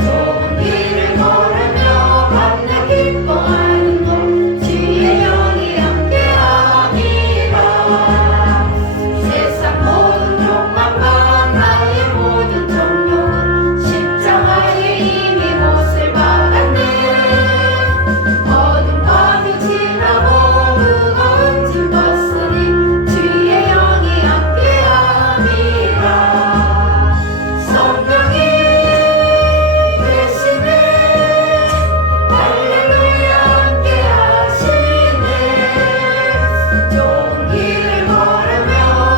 좋은 길을 걸으며 밤낮 기뻐하는 것 주의 영이 함께함이라. 세상 모든 욕망과 나의 모든 정욕은 십자가에 이미 못을 박았네. 어둠 밤이 지나고 무거운 짐 벗으니 주의 영이 함께함이라. 성령이 되시네. 할렐루야 함께하시네. 좋은 길을 걸으며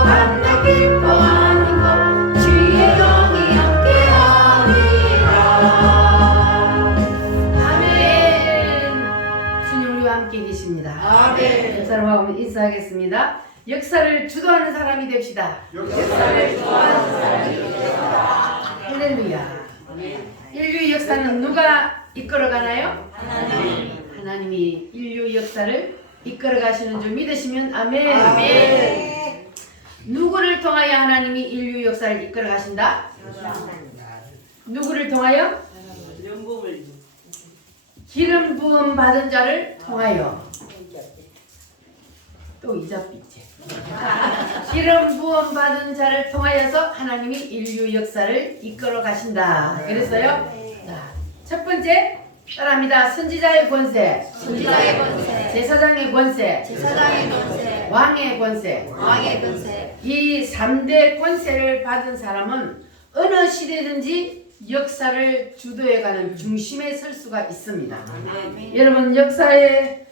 밤낮 기뻐하는 것 주의 영이 함께함이라. 아멘. 주님 우리와 함께 계십니다. 아멘. 역사로 인사하겠습니다. 역사를 주도하는 사람이 됩시다. 역사를 주도하는 사람이 됩시다. 할렐루야. 인류 역사는 누가 이끌어가나요? 하나님이 인류 역사를 이끌어가시는 줄 믿으시면 아멘. 아멘. 누구를 통하여 하나님이 인류 역사를 이끌어가신다? 누구를 통하여? 기름 부음 받은 자를 통하여. 또 이자빛제. 기름 부음 받은 자를 통하여서 하나님이 인류 역사를 이끌어 가신다. 그랬어요? 자, 첫 번째 따라합니다. 선지자의 권세, 선지자의 권세, 제사장의 권세, 제사장의 권세, 왕의 권세. 왕의 권세. 이 3대 권세를 받은 사람은 어느 시대든지 역사를 주도해가는 중심에 설 수가 있습니다. 여러분 역사를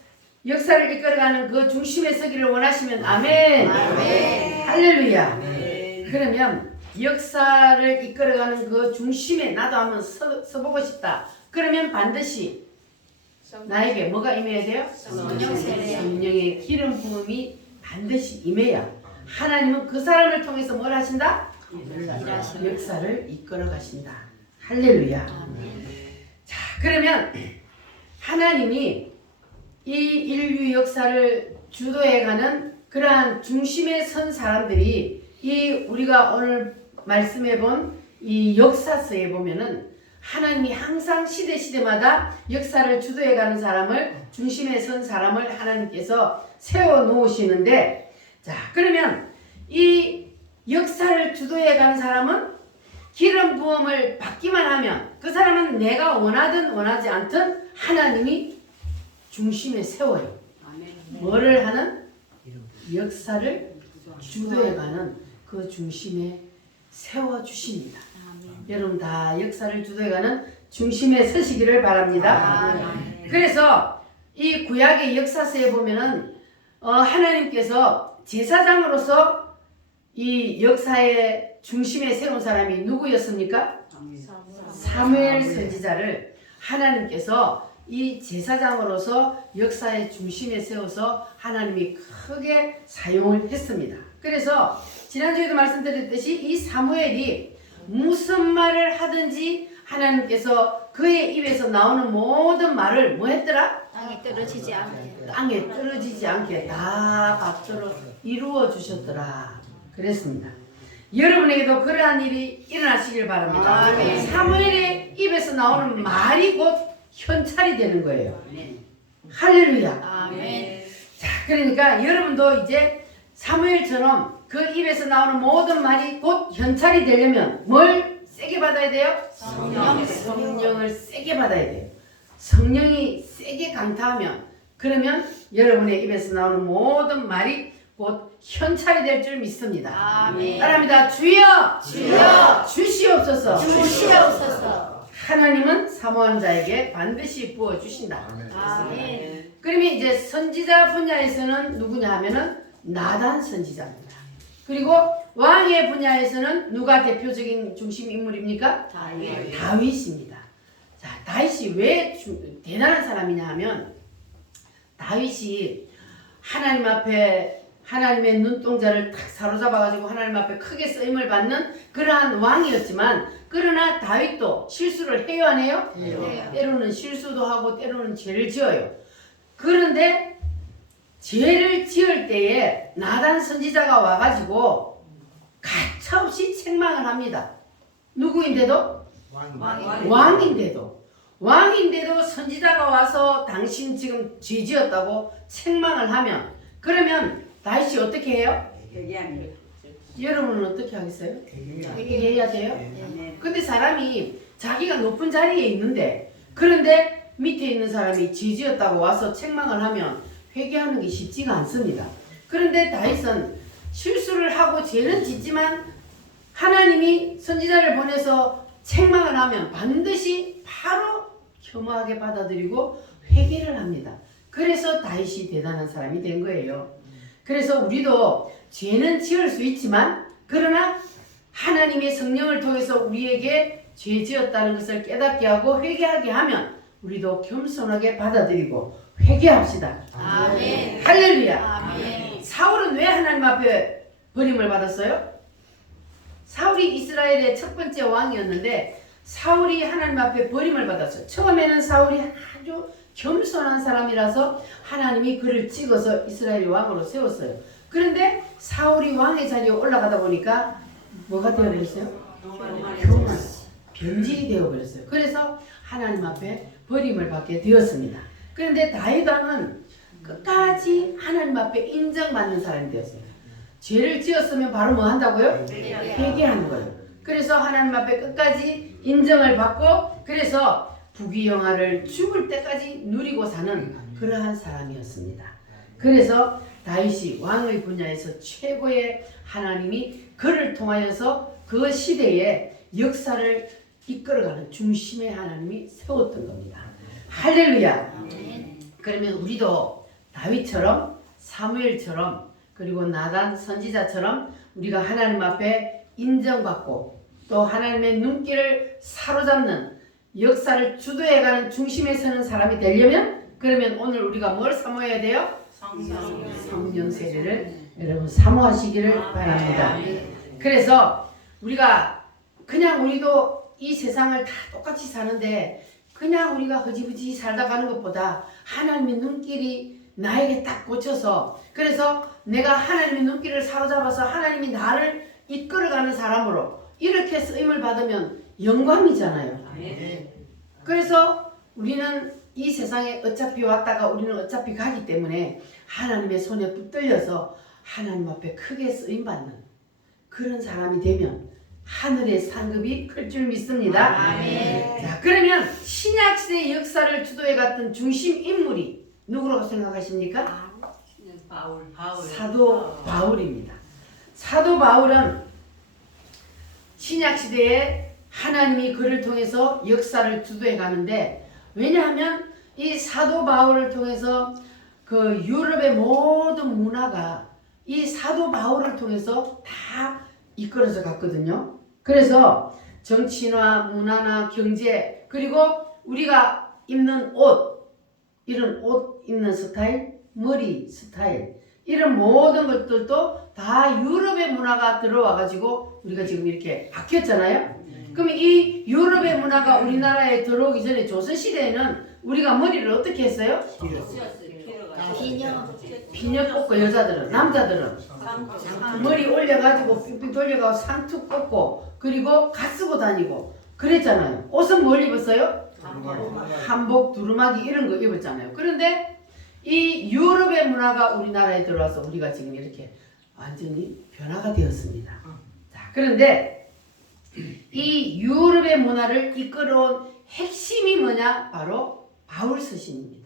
이끌어가는 그 중심에 서기를 원하시면 아멘. 아멘. 할렐루야. 그러면 역사를 이끌어가는 그 중심에 나도 한번 서보고 싶다. 그러면 반드시 나에게 뭐가 임해야 돼요? 성령 세례. 성령의 기름 부음이 반드시 임해야 하나님은 그 사람을 통해서 뭘 하신다? 일하신다. 역사를 이끌어 가신다. 할렐루야. 자, 그러면 하나님이 이 인류 역사를 주도해가는 그러한 중심에 선 사람들이 이 우리가 오늘 말씀해 본 이 역사서에 보면은 하나님이 항상 시대마다 역사를 주도해가는 사람을 중심에 선 사람을 하나님께서 세워 놓으시는데, 자, 그러면 이 역사를 주도해가는 사람은 기름 부음을 받기만 하면 그 사람은 내가 원하든 원하지 않든 하나님이 중심에 세워요. 뭐를 하는? 역사를 주도해가는 그 중심에 세워주십니다. 여러분 다 역사를 주도해가는 중심에 서시기를 바랍니다. 그래서 이 구약의 역사서에 보면은 하나님께서 제사장으로서 이 역사의 중심에 세운 사람이 누구였습니까? 사무엘 선지자를 하나님께서 이 제사장으로서 역사의 중심에 세워서 하나님이 크게 사용을 했습니다. 그래서 지난주에도 말씀드렸듯이 이 사무엘이 무슨 말을 하든지 하나님께서 그의 입에서 나오는 모든 말을 뭐 했더라? 땅에 떨어지지 않게. 땅에 떨어지지 않게 다 받들어 이루어 주셨더라. 그랬습니다. 여러분에게도 그러한 일이 일어나시길 바랍니다. 아멘. 사무엘의 입에서 나오는 말이 곧 현찰이 되는 거예요. 할렐루야. 아멘. 자, 그러니까 여러분도 이제 사무엘처럼 그 입에서 나오는 모든 말이 곧 현찰이 되려면 뭘 세게 받아야 돼요? 성령을 세게 받아야 돼요. 성령이 세게 강타하면 그러면 여러분의 입에서 나오는 모든 말이 곧 현찰이 될 줄 믿습니다. 아멘. 따라합니다. 주여, 주여, 주시옵소서. 주시옵소서. 하나님은 사모한 자에게 반드시 부어 주신다. 아멘. 그러면 이제 선지자 분야에서는 누구냐 하면은 나단 선지자입니다. 그리고 왕의 분야에서는 누가 대표적인 중심 인물입니까? 다윗입니다. 자, 다윗이 왜 대단한 사람이냐 하면 다윗이 하나님 앞에 하나님의 눈동자를 탁 사로잡아가지고 하나님 앞에 크게 쓰임을 받는 그러한 왕이었지만, 그러나 다윗도 실수를 해요 안 해요? 네. 때로는 실수도 하고 때로는 죄를 지어요. 그런데 죄를 지을 때에 나단 선지자가 와가지고 가차없이 책망을 합니다. 누구인데도? 왕인데도 선지자가 와서 당신 지금 죄 지었다고 책망을 하면 그러면 다윗이 어떻게 해요? 여러분은 어떻게 하겠어요? 회개해야 돼요? 근데 사람이 자기가 높은 자리에 있는데 그런데 밑에 있는 사람이 죄 지었다고 와서 책망을 하면 회개하는 게 쉽지가 않습니다. 그런데 다윗은 실수를 하고 죄는 짓지만 하나님이 선지자를 보내서 책망을 하면 반드시 바로 겸허하게 받아들이고 회개를 합니다. 그래서 다윗이 대단한 사람이 된 거예요. 그래서 우리도 죄는 지을 수 있지만 그러나 하나님의 성령을 통해서 우리에게 죄 지었다는 것을 깨닫게 하고 회개하게 하면 우리도 겸손하게 받아들이고 회개합시다. 아멘. 할렐루야. 아멘. 사울은 왜 하나님 앞에 버림을 받았어요? 사울이 이스라엘의 첫 번째 왕이었는데 사울이 하나님 앞에 버림을 받았어요. 처음에는 사울이 아주 겸손한 사람이라서 하나님이 그를 찍어서 이스라엘 왕으로 세웠어요. 그런데 사울이 왕의 자리에 올라가다 보니까 뭐가 되어버렸어요? 교만, 변질이 되어버렸어요. 그래서 하나님 앞에 버림을 받게 되었습니다. 그런데 다윗 왕은 끝까지 하나님 앞에 인정받는 사람이 되었어요. 죄를 지었으면 바로 뭐 한다고요? 회개하는 거예요. 그래서 하나님 앞에 끝까지 인정을 받고 그래서 부귀영화를 죽을 때까지 누리고 사는 그러한 사람이었습니다. 그래서 다윗이 왕의 분야에서 최고의 하나님이 그를 통하여서 그 시대의 역사를 이끌어가는 중심의 하나님이 세웠던 겁니다. 할렐루야. 그러면 우리도 다윗처럼 사무엘처럼 그리고 나단 선지자처럼 우리가 하나님 앞에 인정받고 또 하나님의 눈길을 사로잡는 역사를 주도해가는 중심에 서는 사람이 되려면 그러면 오늘 우리가 뭘 사모해야 돼요? 성령 세례를 여러분 사모하시기를 바랍니다. 그래서 우리가 그냥 우리도 이 세상을 다 똑같이 사는데 그냥 우리가 흐지부지 살다 가는 것보다 하나님의 눈길이 나에게 딱 꽂혀서 그래서 내가 하나님의 눈길을 사로잡아서 하나님이 나를 이끌어가는 사람으로 이렇게 쓰임을 받으면 영광이잖아요. 그래서 우리는 이 세상에 어차피 왔다가 우리는 어차피 가기 때문에 하나님의 손에 붙들려서 하나님 앞에 크게 쓰임받는 그런 사람이 되면 하늘의 상급이 클 줄 믿습니다. 아멘. 자, 그러면 신약시대 역사를 주도해 갔던 중심 인물이 누구라고 생각하십니까? 사도 바울입니다. 사도 바울은 신약시대에 하나님이 그를 통해서 역사를 주도해 가는데 왜냐하면 이 사도 바울을 통해서 그 유럽의 모든 문화가 이 사도 바울을 통해서 다 이끌어져 갔거든요. 그래서 정치나 문화나 경제 그리고 우리가 입는 옷 이런 옷 입는 스타일 머리 스타일 이런 모든 것들도 다 유럽의 문화가 들어와 가지고 우리가 지금 이렇게 바뀌었잖아요. 그럼 이 유럽의 문화가 우리나라에 들어오기 전에 조선시대에는 우리가 머리를 어떻게 했어요? 비녀 꽂고 여자들은 남자들은 머리 올려가지고 빙빙 돌려가지고 상투 꽂고 그리고 가 쓰고 다니고 그랬잖아요. 옷은 뭘 입었어요? 한복 두루마기 이런 거 입었잖아요. 그런데 이 유럽의 문화가 우리나라에 들어와서 우리가 지금 이렇게 완전히 변화가 되었습니다. 자, 그런데 이 유럽의 문화를 이끌어온 핵심이 뭐냐? 바로 바울 서신입니다.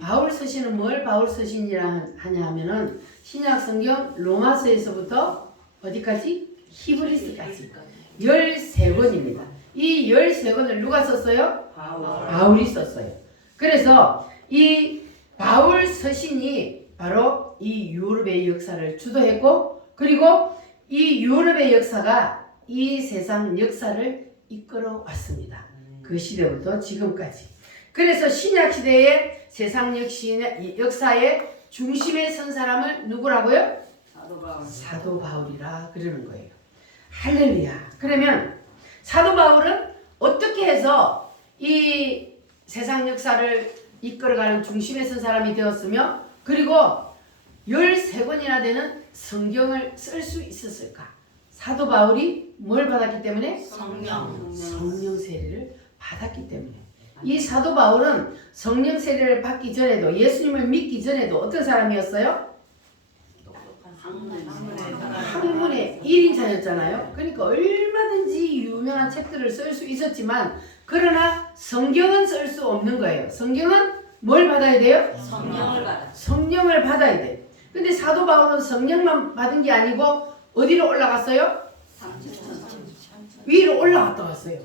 바울 서신은 뭘 바울 서신이라 하냐 하면은 신약 성경 로마서에서부터 어디까지? 히브리서까지 13권입니다. 이 13권을 누가 썼어요? 바울이 썼어요. 그래서 이 바울 서신이 바로 이 유럽의 역사를 주도했고 그리고 이 유럽의 역사가 이 세상 역사를 이끌어 왔습니다. 그 시대부터 지금까지. 그래서 신약시대의 세상 역사의 중심에 선 사람을 누구라고요? 사도 바울이라 그러는 거예요. 할렐루야. 그러면 사도 바울은 어떻게 해서 이 세상 역사를 이끌어가는 중심에 선 사람이 되었으며 그리고 13권이나 되는 성경을 쓸 수 있었을까? 사도 바울이 뭘 받았기 때문에? 성령. 성령 세례를 받았기 때문에. 이 사도 바울은 성령 세례를 받기 전에도 예수님을 믿기 전에도 어떤 사람이었어요? 학문의 1인자였잖아요. 그러니까 얼마든지 유명한 책들을 쓸 수 있었지만 그러나 성경은 쓸 수 없는 거예요. 성경은 뭘 받아야 돼요? 성령을 받아. 성령을 받아야 돼. 근데 사도 바울은 성령만 받은 게 아니고 어디로 올라갔어요? 위로 올라갔다 왔어요.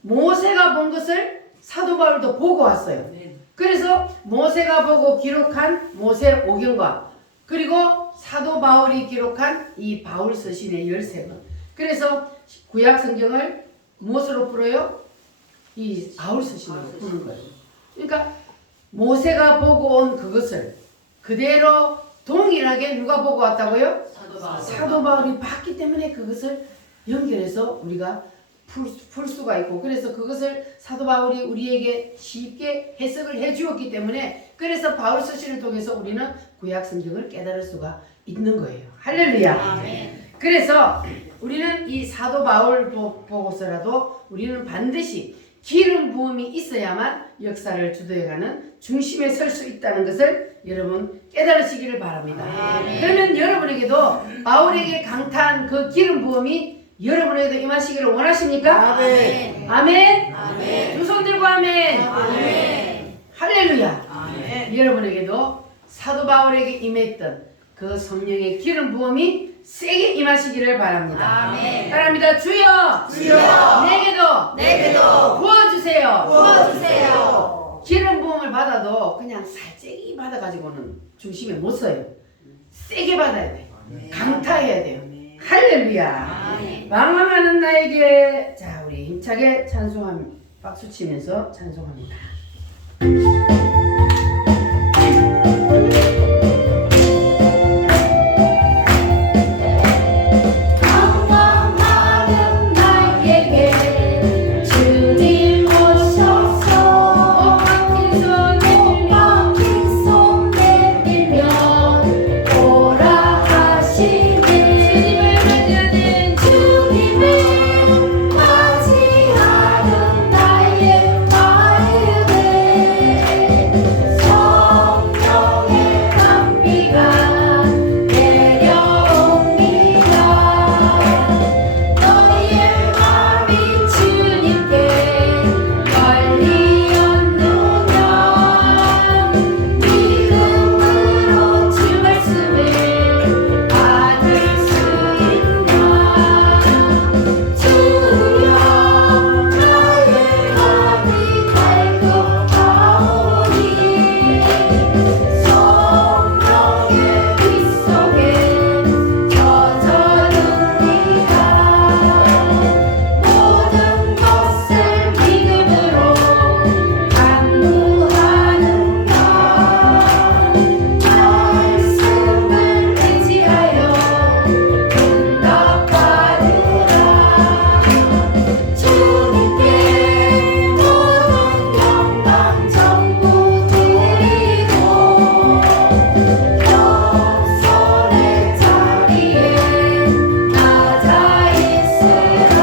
모세가 본 것을 사도 바울도 보고 왔어요. 그래서 모세가 보고 기록한 모세오경과 그리고 사도 바울이 기록한 이 바울 서신의 13권. 그래서 구약 성경을 무엇으로 풀어요? 이 바울 서신으로 푸는 거예요. 그러니까 모세가 보고 온 그것을 그대로 동일하게 누가 보고 왔다고요? 사도 바울이 봤기 때문에 그것을 연결해서 우리가 풀 수가 있고, 그래서 그것을 사도 바울이 우리에게 쉽게 해석을 해 주었기 때문에 그래서 바울 서신을 통해서 우리는 구약 성경을 깨달을 수가 있는 거예요. 할렐루야. 아멘. 그래서 우리는 이 사도 바울 보고서라도 우리는 반드시 기름 부음이 있어야만 역사를 주도해가는 중심에 설 수 있다는 것을 여러분 깨달으시기를 바랍니다. 아멘. 그러면 여러분에게도 바울에게 강타한 그 기름 부음이 여러분에게도 임하시기를 원하십니까? 아멘. 아멘. 아멘. 두 손 들고 아멘. 아멘. 할렐루야. 아멘. 여러분에게도 사도 바울에게 임했던 그 성령의 기름 부음이 세게 임하시기를 바랍니다. 아멘. 따라합니다. 주여, 주여, 내게도 부어주세요. 부어주세요. 기름 부음을 받아도 그냥 살짝이 받아가지고는 중심에 못 서요. 세게 받아야 돼. 강타해야 돼요. 할렐루야. 아멘. 망망하는 나에게. 자, 우리 힘차게 찬송함 박수 치면서 찬송합니다. 망망하는 나에게 주님 오셔서 막힌 손 내밀며 오라 하시네. 주님을 맞이하는 나의 마음에 성령의 감비가 내려옵니다. 너희의 마음이 주님께 걸리었느냐. 믿음으로 주 말씀을 받을 수 있나. 주여 나의 마음이 달콤하오니 성령의 빛 속에 젖어듭니다. 모든 것을 믿음으로 간구하는가. 말씀을 의지하여 응답받으라. 주님께 모든 영광 전부 드리고 영손의 자리에 낮아 있으라.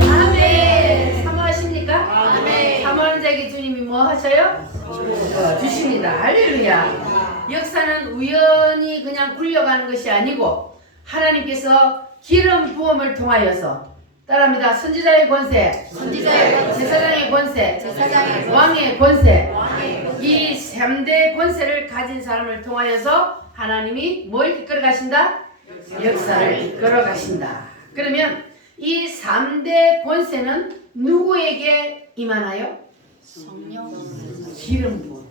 아멘. 사모하십니까? 아멘. 사모하는 자에게 주님이 뭐 하셔요? 주십니다. 할렐루야. 역사는 우연히 그냥 굴려가는 것이 아니고 하나님께서 기름 부음을 통하여서, 따라합니다. 선지자의 권세, 제사장의 권세, 왕의 권세, 이 3대 권세를 가진 사람을 통하여서 하나님이 뭘 이끌어 가신다? 역사를 이끌어 가신다. 그러면 이 3대 권세는 누구에게 임하나요? 성령. 기름 부은,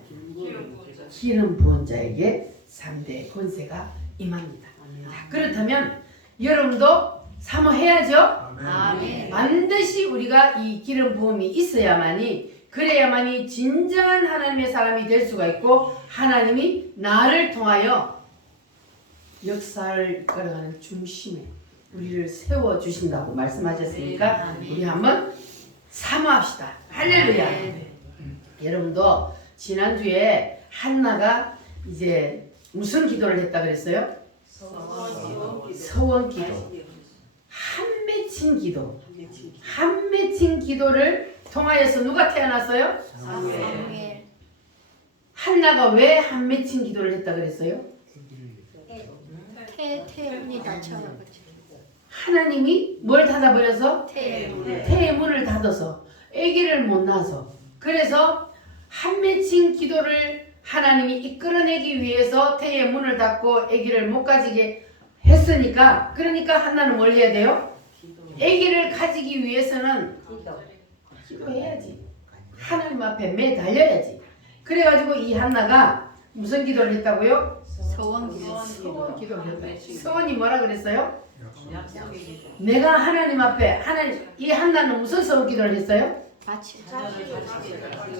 기름 부은 자에게 3대 권세가 임합니다. 자, 그렇다면 여러분도 사모해야죠. 아멘. 반드시 우리가 이 기름 부음이 있어야만이, 그래야만이 진정한 하나님의 사람이 될 수가 있고 하나님이 나를 통하여 역사를 이끌어가는 중심에 우리를 세워주신다고 말씀하셨으니까 우리 한번 사모합시다. 할렐루야. 여러분도 지난주에 한나가 이제 무슨 기도를 했다 그랬어요? 서원기도, 한 맺힌 기도를 통하여서 누가 태어났어요? 사무엘. 한나가 왜 한 맺힌 기도를 했다 그랬어요? 태문이 닫혀가지고. 하나님이 뭘 닫아버려서? 태문. 태의 문을 닫아서 아기를 못 낳아서. 그래서 한 맺힌 기도를 하나님이 이끌어내기 위해서 태의 문을 닫고 아기를 못 가지게 했으니까, 그러니까 한나는 뭘 해야 돼요? 아기를 가지기 위해서는 기도해야지. 하나님 앞에 매달려야지. 그래가지고 이 한나가 무슨 기도를 했다고요? 서원기도. 서원 기도를 했다고요. 서원이 뭐라 그랬어요? 내가 하나님 앞에, 이 한나는 무슨 서원 기도를 했어요? 바치.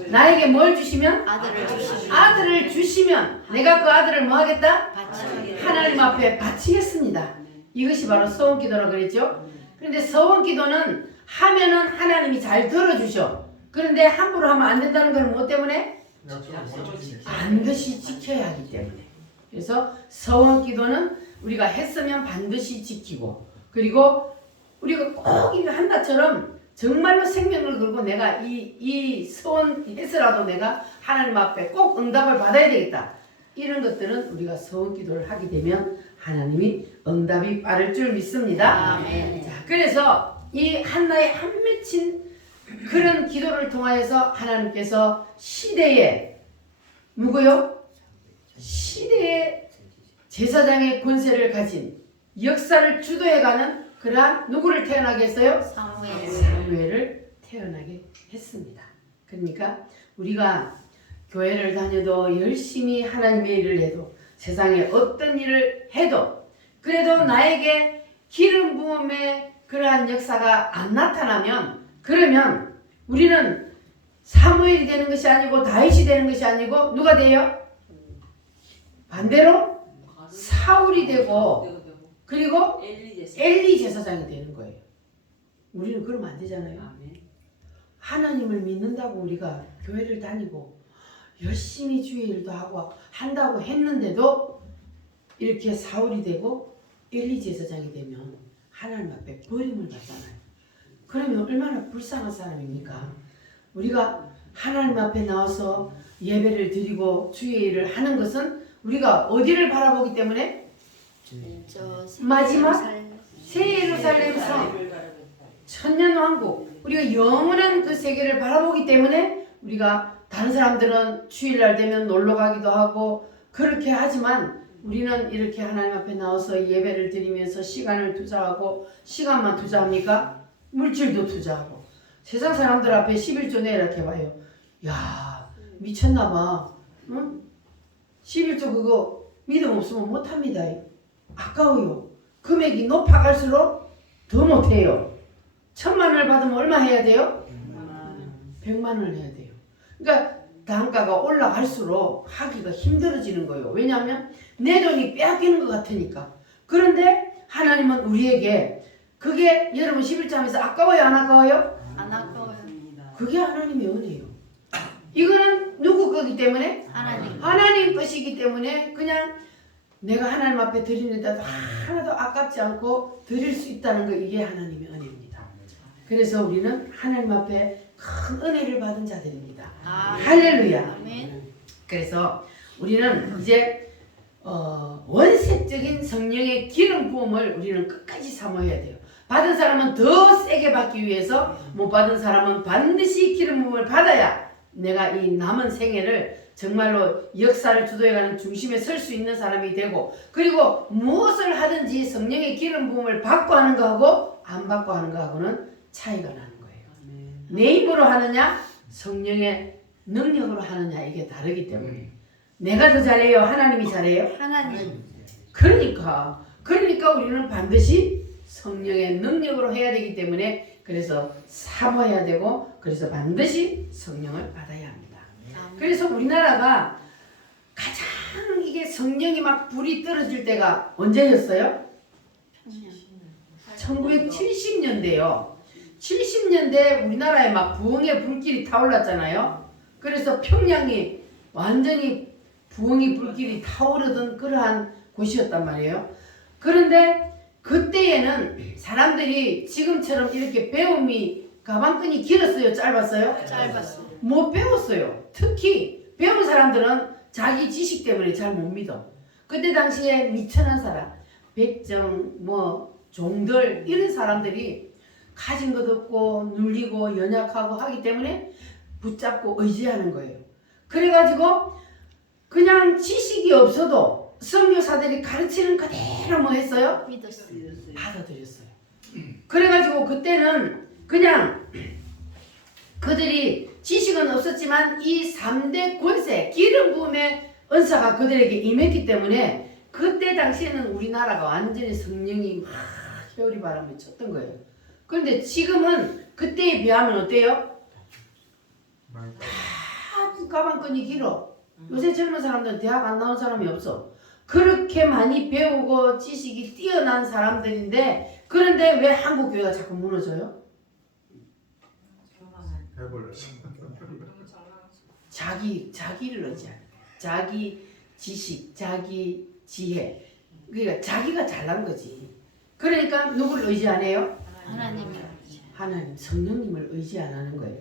나에게 뭘 주시면? 아들을 주시면. 아들을 주시면 내가 그 아들을 뭐 하겠다? 바치. 하나님 앞에 바치겠습니다. 이것이 바로 서원 기도라고 그랬죠. 그런데 서원 기도는 하면은 하나님이 잘 들어주셔. 그런데 함부로 하면 안 된다는 건 뭐 때문에? 반드시 지켜야 하기 때문에. 그래서 서원 기도는 우리가 했으면 반드시 지키고, 그리고 우리가 꼭 이거 한다처럼 정말로 생명을 걸고 내가 이 서원 해서라도 내가 하나님 앞에 꼭 응답을 받아야 되겠다. 이런 것들은 우리가 서원 기도를 하게 되면 하나님이 응답이 빠를 줄 믿습니다. 아멘. 자, 그래서 이 한나의 한 맺힌 그런 기도를 통하여서 하나님께서 시대에 누구요? 시대의 제사장의 권세를 가진 역사를 주도해가는 그러한 누구를 태어나게 했어요? 사무엘. 사무엘을 태어나게 했습니다. 그러니까 우리가 교회를 다녀도 열심히 하나님의 일을 해도, 세상에 어떤 일을 해도, 그래도 나에게 기름 부음의 그러한 역사가 안 나타나면, 그러면 우리는 사무엘이 되는 것이 아니고 다윗이 되는 것이 아니고 누가 돼요? 반대로 사울이 되고, 그리고 엘리 제사장이 되는 거예요. 우리는 그러면 안 되잖아요. 하나님을 믿는다고 우리가 교회를 다니고 열심히 주의 일도 하고 한다고 했는데도 이렇게 사울이 되고 엘리 제사장이 되면 하나님 앞에 버림을 받잖아요. 그러면 얼마나 불쌍한 사람입니까? 우리가 하나님 앞에 나와서 예배를 드리고 주의 일을 하는 것은 우리가 어디를 바라보기 때문에? 마지막 새 예루살렘 성, 천년 왕국, 우리가 영원한 그 세계를 바라보기 때문에 우리가, 다른 사람들은 주일날 되면 놀러 가기도 하고 그렇게 하지만 우리는 이렇게 하나님 앞에 나와서 예배를 드리면서 시간을 투자하고, 시간만 투자합니까? 물질도 투자하고. 세상 사람들 앞에 11조 내라 이렇게 봐요. 야, 미쳤나봐. 응? 11조 그거 믿음 없으면 못합니다. 아까워요. 금액이 높아갈수록 더 못해요. 1,000만 원을 받으면 얼마 해야 돼요? 100만 원을 해야 돼요. 그러니까 단가가 올라갈수록 하기가 힘들어지는 거예요. 왜냐하면 내 돈이 빼앗기는 것 같으니까. 그런데 하나님은 우리에게, 그게 여러분 11조 하면서 아까워요 안 아까워요? 안 아까워요. 그게 하나님의 은혜예요. 이거는 누구 거기 때문에? 하나님 것이기 때문에 그냥 내가 하나님 앞에 드리는데도 하나도 아깝지 않고 드릴 수 있다는 거, 이게 하나님의 은혜입니다. 그래서 우리는 하나님 앞에 큰 은혜를 받은 자들입니다. 할렐루야. 아멘. 그래서 우리는 이제 원색적인 성령의 기름 부음을 우리는 끝까지 사모해야 돼요. 받은 사람은 더 세게 받기 위해서, 못 받은 사람은 반드시 기름 부음을 받아야 내가 이 남은 생애를 정말로 역사를 주도해가는 중심에 설 수 있는 사람이 되고, 그리고 무엇을 하든지 성령의 기름 부음을 받고 하는 거하고 안 받고 하는 거하고는 차이가 나는 거예요. 내 힘으로 하느냐 성령의 능력으로 하느냐, 이게 다르기 때문에. 내가 더 잘해요? 하나님이 잘해요? 하나님. 그러니까 우리는 반드시 성령의 능력으로 해야 되기 때문에, 그래서 사모해야 되고, 그래서 반드시 성령을 받아야 합니다. 그래서 우리나라가 가장 이게 성령이 막 불이 떨어질 때가 언제였어요? 1970년대요. 70년대 우리나라에 막 부흥의 불길이 타올랐잖아요. 그래서 평양이 완전히 부흥의 불길이 타오르던 그러한 곳이었단 말이에요. 그런데 그때에는 사람들이 지금처럼 이렇게 배움이 가방끈이 길었어요? 짧았어요? 짧았어요. 못 배웠어요. 특히 배운 사람들은 자기 지식 때문에 잘 못 믿어. 그때 당시에 미천한 사람, 백정, 종들 이런 사람들이 가진 것 없고 눌리고 연약하고 하기 때문에 붙잡고 의지하는 거예요. 그래가지고 그냥 지식이 없어도 선교사들이 가르치는 그대로 뭐 했어요? 믿었어요. 받아들였어요. 그래가지고 그때는 그냥 그들이 지식은 없었지만 이 3대 권세, 기름 부음의 은사가 그들에게 임했기 때문에 그때 당시에는 우리나라가 완전히 성령이 막 혀울이 바람이 쳤던 거예요. 그런데 지금은 그때에 비하면 어때요? 다 가방끈이 길어. 요새 젊은 사람들은 대학 안 나온 사람이 없어. 그렇게 많이 배우고 지식이 뛰어난 사람들인데 그런데 왜 한국 교회가 자꾸 무너져요? 자기를 의지하는 자기 지식, 자기 지혜. 그러니까 자기가 잘난 거지. 그러니까 누구를 의지 안 해요? 하나님이 하나님, 성령님을 의지 안 하는 거예요.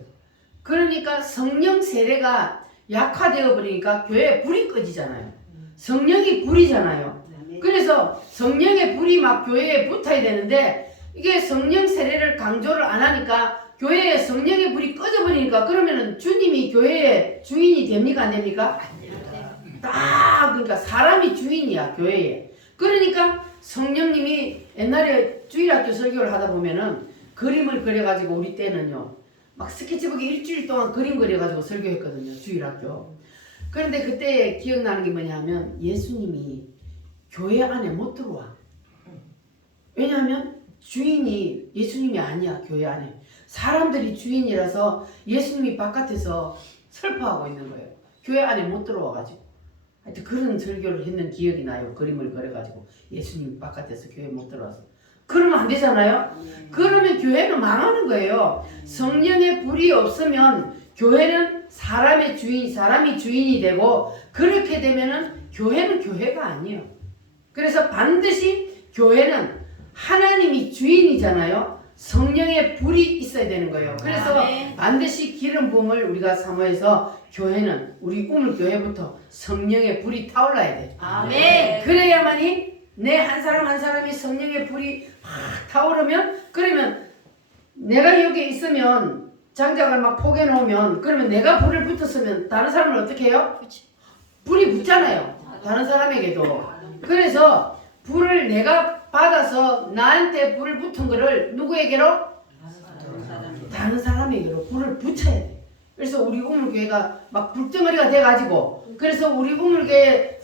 그러니까 성령 세례가 약화되어 버리니까 교회에 불이 꺼지잖아요. 성령이 불이잖아요. 그래서 성령의 불이 막 교회에 붙어야 되는데 이게 성령 세례를 강조를 안 하니까 교회에 성령의 불이 꺼져버리니까 그러면은 주님이 교회의 주인이 됩니까 안 됩니까? 딱 그러니까 사람이 주인이야 교회에. 그러니까 성령님이 옛날에 주일학교 설교를 하다 보면은 그림을 그려가지고 우리 때는요 막 스케치북에 일주일 동안 그림 그려가지고 설교했거든요 주일학교. 그런데 그때 기억나는 게 뭐냐면 예수님이 교회 안에 못 들어와. 왜냐하면 주인이 예수님이 아니야 교회 안에. 사람들이 주인이라서 예수님이 바깥에서 설파하고 있는 거예요. 교회 안에 못 들어와가지고. 하여튼 그런 설교를 했는 기억이 나요. 그림을 그려가지고 예수님 바깥에서 교회 못 들어와서. 그러면 안 되잖아요. 그러면 교회는 망하는 거예요. 성령의 불이 없으면 교회는 사람이 주인이 되고 그렇게 되면은 교회는 교회가 아니에요. 그래서 반드시 교회는 하나님이 주인이잖아요. 성령의 불이 있어야 되는 거예요. 그래서 반드시 기름 부음을 우리가 사모해서 교회는 우리 우물교회부터 성령의 불이 타올라야 돼. 아멘. 그래야만이 내 한 사람 한 사람이 성령의 불이 막 타오르면 그러면 내가 여기 있으면 장작을 막 포개 놓으면 그러면 내가 불을 붙었으면 다른 사람을 어떻게 해요? 불이 붙잖아요. 다른 사람에게도. 그래서 불을 내가 받아서 나한테 불을 붙은 거를 누구에게로? 다른 사람에게로 불을 붙여야 돼. 그래서 우리 우물교회가 막 불덩어리가 돼가지고 그래서 우리 우물교회가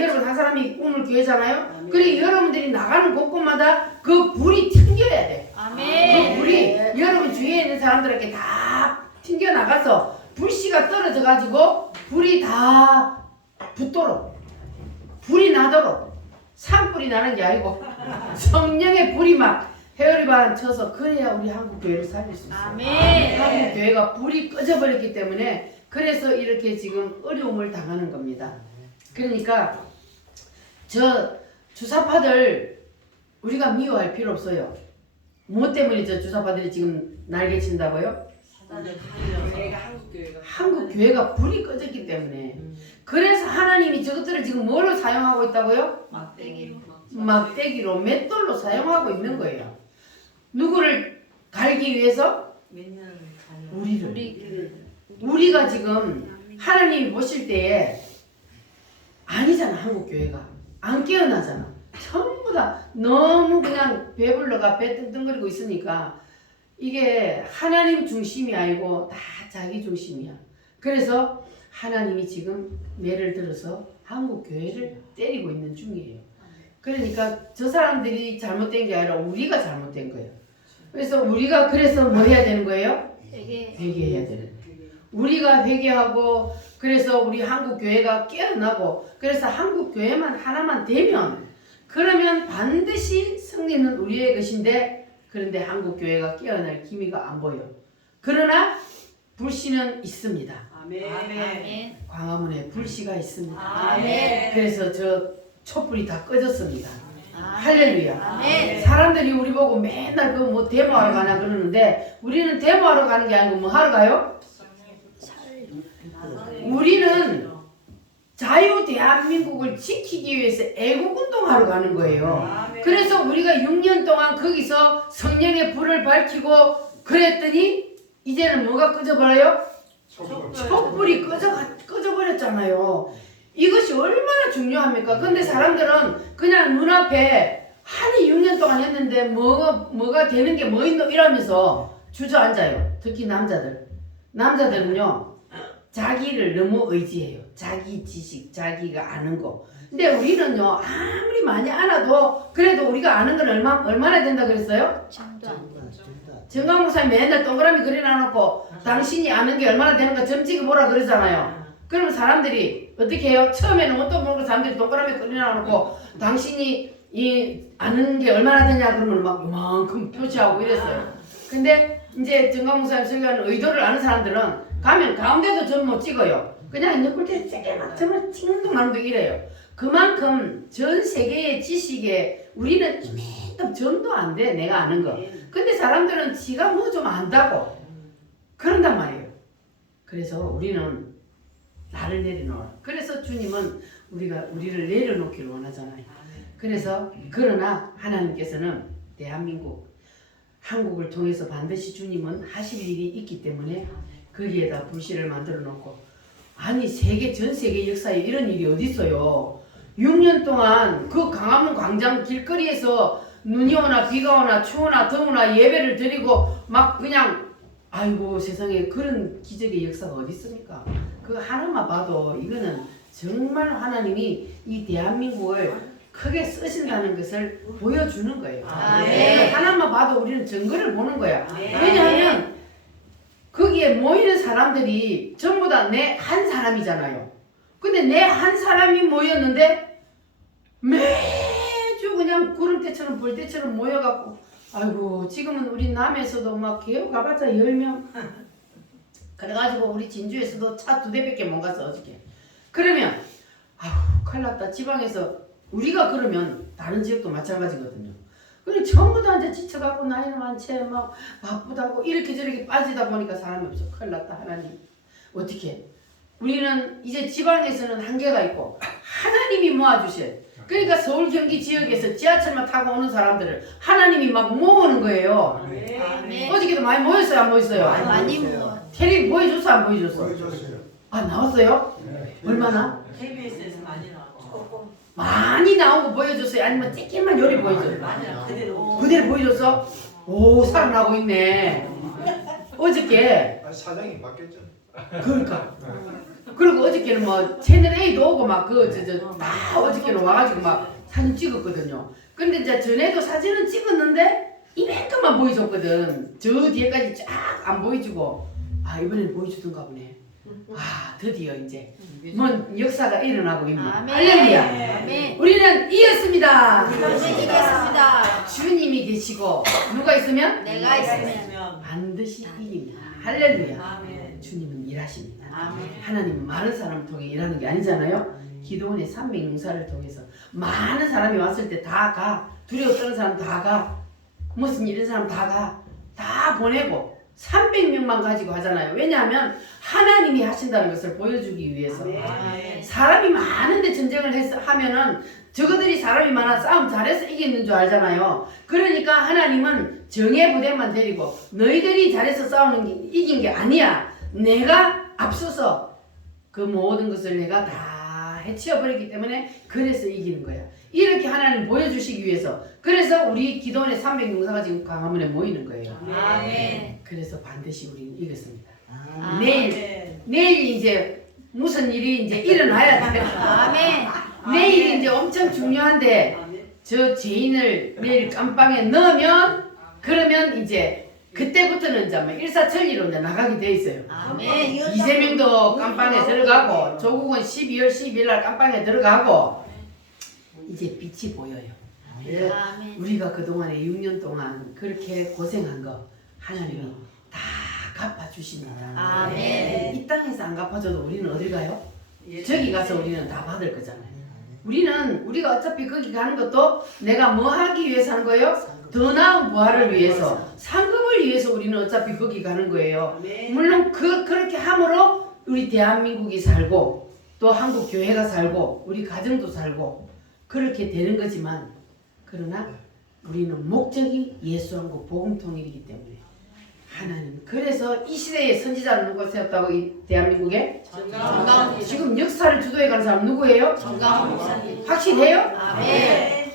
여러분 한 사람이 우물교회잖아요. 그래 여러분들이 나가는 곳곳마다 그 불이 튕겨야 돼. 아멘. 그 불이 여러분 주위에 있는 사람들에게 다 튕겨 나가서 불씨가 떨어져 가지고 불이 다 붙도록 불이 나도록 산불이 나는 게 아니고 성령의 불이 막 헤어리반 쳐서 그래야 우리 한국 교회를 살릴 수 있어요. 아멘. 한국 교회가 불이 꺼져버렸기 때문에 그래서 이렇게 지금 어려움을 당하는 겁니다. 그러니까 저 주사파들 우리가 미워할 필요 없어요. 뭐 때문에 저 주사파들이 지금 날개 친다고요? 한국 교회가 불이 꺼졌기 때문에. 그래서 하나님이 저것들을 지금 뭘로 사용하고 있다고요? 막대기로 맷돌로 사용하고 있는 거예요. 누구를 갈기 위해서? 우리가 지금 하나님이 보실 때에 아니잖아. 한국 교회가 안 깨어나잖아. 전부 다 너무 그냥 배불러가 배 뜬뜬거리고 있으니까 이게 하나님 중심이 아니고 다 자기 중심이야. 그래서 하나님이 지금 매를 들어서 한국 교회를 때리고 있는 중이에요. 그러니까 저 사람들이 잘못된 게 아니라 우리가 잘못된 거예요. 그래서 우리가 그래서 뭐 해야 되는 거예요? 회개해야 되는 거예요. 우리가 회개하고 그래서 우리 한국 교회가 깨어나고 그래서 한국 교회만 하나만 되면 그러면 반드시 승리는 우리의 것인데 그런데 한국 교회가 깨어날 기미가 안 보여. 그러나 불씨는 있습니다. 아멘. 광화문에 불씨가 있습니다. 아멘. 그래서 저 촛불이 다 꺼졌습니다. 할렐루야. 아멘. 사람들이 우리 보고 맨날 그 뭐 데모하러 가나 그러는데 우리는 데모하러 가는 게 아니고 뭐 하러 가요? 우리는 자유 대한민국을 지키기 위해서 애국운동하러 가는 거예요. 그래서 우리가 6년 동안 거기서 성령의 불을 밝히고 그랬더니 이제는 뭐가 꺼져버려요? 촛불이 꺼져버렸잖아요. 이것이 얼마나 중요합니까? 근데 사람들은 그냥 눈앞에 한이 6년 동안 했는데 뭐가 되는 게 뭐 있노 이러면서 주저앉아요. 특히 남자들은요 자기를 너무 의지해요. 자기 지식, 자기가 아는 거. 근데 우리는요 아무리 많이 알아도 그래도 우리가 아는 건 얼마나 된다 그랬어요? 정강 목사님 맨날 동그라미 그려놔놓고 당신이 아는 게 얼마나 되는가 점 찍어보라 그러잖아요. 그러면 사람들이 어떻게 해요? 처음에는 뭣도 모르고 사람들이 동그라미 그려놔놓고 당신이 이 아는 게 얼마나 되냐 그러면 막 이만큼 표시하고 이랬어요. 근데 이제 정강 목사님 설교하는 의도를 아는 사람들은 가면 가운데도 점 못 찍어요. 그냥 눈꼴대 세게 막 점을 찍는 말도 이래요. 그만큼 전 세계의 지식에 우리는 이만큼 점도 안 돼. 내가 아는 거. 근데 사람들은 지가 뭐 좀 안다고 그런단 말이에요. 그래서 우리는 나를 내려놓아. 그래서 주님은 우리를 내려놓기를 원하잖아요. 그래서 그러나 하나님께서는 대한민국 한국을 통해서 반드시 주님은 하실 일이 있기 때문에 거기에다 불씨를 만들어 놓고 아니 전 세계 역사에 이런 일이 어디 있어요. 6년 동안 그 광화문 광장 길거리에서 눈이 오나 비가 오나 추우나 더우나 예배를 드리고 막 그냥 아이고 세상에 그런 기적의 역사가 어디 있습니까? 그 하나만 봐도 이거는 정말 하나님이 이 대한민국을 크게 쓰신다는 것을 보여주는 거예요. 네. 하나만 봐도 우리는 증거를 보는 거야. 왜냐하면 거기에 모이는 사람들이 전부 다 내 한 사람이잖아요. 근데 내 한 사람이 모였는데 매주 그냥 구름대처럼 벌떼처럼 모여갖고 아이고 지금은 우리 남에서도 막 개업 가봤자 10명 그래가지고 우리 진주에서도 차 2대밖에 못 갔어 어저께. 그러면 아휴 큰일 났다. 지방에서 우리가 그러면 다른 지역도 마찬가지거든요. 그래 전부 다 이제 지쳐갖고 나이는 많지 막 바쁘다고 이렇게 저렇게 빠지다 보니까 사람이 없어. 큰일 났다. 하나님 어떻게 우리는 이제 지방에서는 한계가 있고 하나님이 모아주셔. 그러니까 서울 경기 지역에서 지하철만 타고 오는 사람들을 하나님이 막 모으는 거예요. 아멘. 어저께도 많이 모였어요 안 모였어요? 많이 모여. 텔레비 보여줬어 안 보여줬어? 보여줬어요. 아 나왔어요? 네. 얼마나? KBS에서 많이 나왔죠. 많이 나온 거 보여줬어요? 아니면 찍기만 요리 보여줬어요? 많이 나 그대로. 그대로 보여줬어? 오 살아나고 있네. 어저께 사장이 바뀌었죠. 그러니까 그리고 어저께는 뭐 채널 A도 오고 막 다 어저께는 와가지고 막 사진 찍었거든요. 근데 이제 전에도 사진은 찍었는데 이만큼만 보여줬거든. 저 뒤에까지 쫙 안 보여주고 아 이번에는 보여주던가 보네. 아 드디어 이제 뭐 역사가 일어나고 있네. 아멘. 할렐루야. 아멘. 우리는 이겼습니다. 이겼습니다. 주님이 계시고 누가 있으면 내가 있으면 반드시 이깁니다. 할렐루야. 아멘. 주님은 일하십니다. 아멘. 하나님은 많은 사람을 통해 일하는 게 아니잖아요. 기도원의 300용사를 통해서 많은 사람이 왔을 때 다 가. 두려워 떠는 사람 다 가. 무슨 이런 사람 다 가. 다 보내고 300명만 가지고 하잖아요. 왜냐하면 하나님이 하신다는 것을 보여주기 위해서. 아멘. 사람이 많은데 전쟁을 하면은 저거들이 사람이 많아 싸움 잘해서 이기는 줄 알잖아요. 그러니까 하나님은 정예 부대만 데리고 너희들이 잘해서 싸우는 게 이긴 게 아니야. 내가 앞서서 그 모든 것을 내가 다 해치워버리기 때문에 그래서 이기는 거야. 이렇게 하나님 보여주시기 위해서. 그래서 우리 기도원의 300용사가 지금 광화문에 모이는 거예요. 아멘. 그래서 반드시 우리는 이겼습니다. 아멘. 내일 이제 무슨 일이 이제 일어나야 돼. 아멘. 내일이 이제 엄청 중요한데 아멘. 저 죄인을 내일 깜빵에 넣으면 그러면 이제 그때부터는 이제 일사천리로 이제 나가게 돼 있어요. 아멘. 이재명도 깜빵에 들어가고 조국은 12월 12일 날 깜빵에 들어가고 이제 빛이 보여요. 예. 아멘. 우리가 그동안에 6년 동안 그렇게 고생한 거 하나님이 다 갚아주십니다. 아멘. 이 땅에서 안 갚아줘도 우리는 어딜 가요? 저기 가서 우리는 다 받을 거잖아요. 우리가 어차피 거기 가는 것도 내가 뭐 하기 위해서 하는 거예요? 더 나은 부활을 위해서, 상급을 위해서 우리는 어차피 거기 가는 거예요. 물론 그렇게 함으로 우리 대한민국이 살고 또 한국 교회가 살고 우리 가정도 살고 그렇게 되는 거지만, 그러나 우리는 목적이 예수 한국 복음 통일이기 때문에 하나님, 그래서 이 시대에 선지자를 누가 세웠다고? 이 대한민국에 정강 지금 역사를 주도해 가는 사람 누구예요? 정강 목사님. 확실해요? 아멘.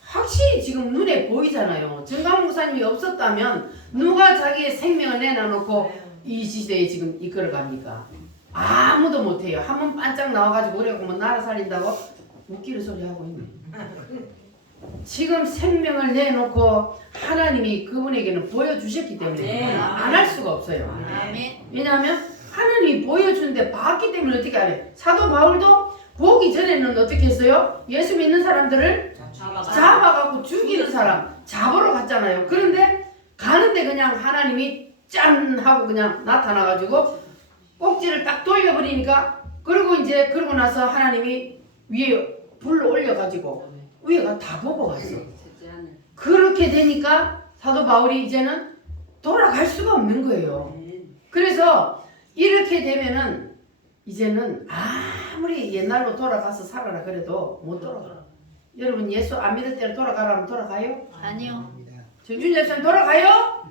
확실히 지금 눈에 보이잖아요. 정강 목사님이 없었다면 누가 자기의 생명을 내놔놓고 이 시대에 지금 이끌어갑니까? 아무도 못해요. 한 번 반짝 나와가지고 그래 뭐 나라 살린다고 웃기는 소리 하고 있네. 지금 생명을 내놓고 하나님이 그분에게는 보여주셨기 때문에 안 할 수가 없어요. 아멘. 왜냐하면 하나님이 보여주는데 봤기 때문에 어떻게 안 해? 사도 바울도 보기 전에는 어떻게 했어요? 예수 믿는 사람들을 잡아갖고 죽이는 사람 잡으러 갔잖아요. 그런데 가는데 그냥 하나님이 짠 하고 그냥 나타나가지고 꼭지를 딱 돌려버리니까, 그러고 나서 하나님이 위에 불로 올려가지고 위에가 다 보고 갔어. 그렇게 되니까 사도 바울이 이제는 돌아갈 수가 없는 거예요. 그래서 이렇게 되면은 이제는 아무리 옛날로 돌아가서 살아라 그래도 못 돌아가. 여러분 예수 안 믿을 때로 돌아가라면 돌아가요? 아니요. 정준 예수님 돌아가요?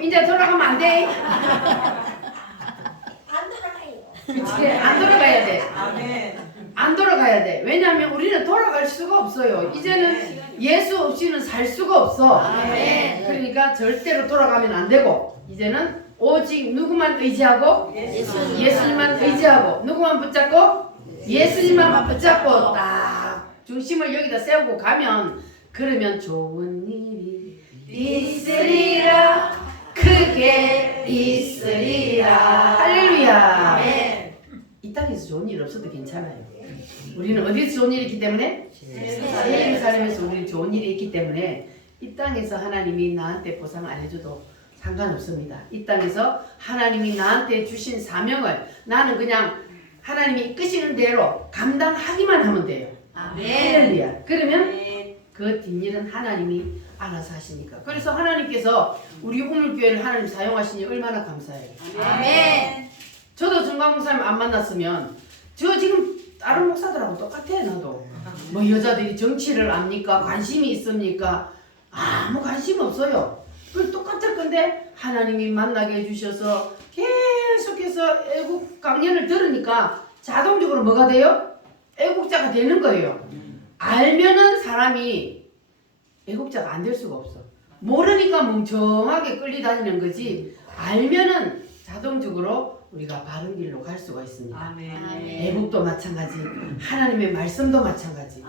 이제 돌아가면 안 돼. 안 돌아가요. 그치? 안 돌아가야 돼. 아멘. 안 돌아가야 돼. 왜냐하면 우리는 돌아갈 수가 없어요. 이제는 예수 없이는 살 수가 없어. 아멘. 그러니까 절대로 돌아가면 안 되고, 이제는 오직 누구만 의지하고? 예수님만 의지하고, 누구만 붙잡고? 예수님만 붙잡고 딱 중심을 여기다 세우고 가면, 그러면 좋은 일이 있으리라, 크게 있으리라. 할렐루야. 아멘. 이 땅에서 좋은 일 없어도 괜찮아요. 우리는 어디서 좋은 일이 있기 때문에? 예루살렘에서 우리는 좋은 일이 있기 때문에 이 땅에서 하나님이 나한테 보상 안 해줘도 상관없습니다. 이 땅에서 하나님이 나한테 주신 사명을 나는 그냥 하나님이 이끄시는 대로 감당하기만 하면 돼요. 아멘. 할렐루야. 그러면 그 뒷일은 하나님이 알아서 하시니까. 그래서 하나님께서 우리 우물교회를 하나님 사용하시니 얼마나 감사해요. 아멘. 저도 정강 목사님 안 만났으면 저 지금 다른 목사들하고 똑같아. 나도 뭐 여자들이 정치를 압니까? 관심이 있습니까? 아무 관심 없어요. 그 똑같을 건데 하나님이 만나게 해주셔서 계속해서 애국 강연을 들으니까 자동적으로 뭐가 돼요? 애국자가 되는 거예요. 알면은 사람이 애국자가 안 될 수가 없어. 모르니까 멍청하게 끌려다니는 거지, 알면은 자동적으로 우리가 바른 길로 갈 수가 있습니다. 아멘. 애국도 마찬가지, 하나님의 말씀도 마찬가지.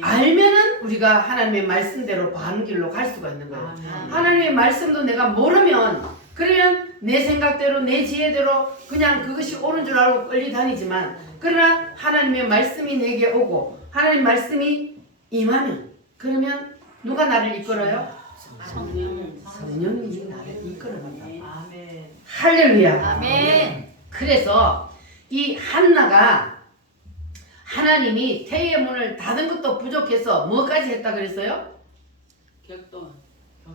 알면은 우리가 하나님의 말씀대로 바른 길로 갈 수가 있는 거예요. 하나님의 말씀도 내가 모르면, 그러면 내 생각대로 내 지혜대로 그냥 그것이 옳은 줄 알고 끌려다니지만, 그러나 하나님의 말씀이 내게 오고 하나님의 말씀이 임하면, 그러면 누가 나를 이끌어요? 성령이 나를 이끌어간다. 아멘. 할렐루야. 아멘. 그래서 이 한나가 하나님이 태의 문을 닫은 것도 부족해서 뭐까지 했다 그랬어요?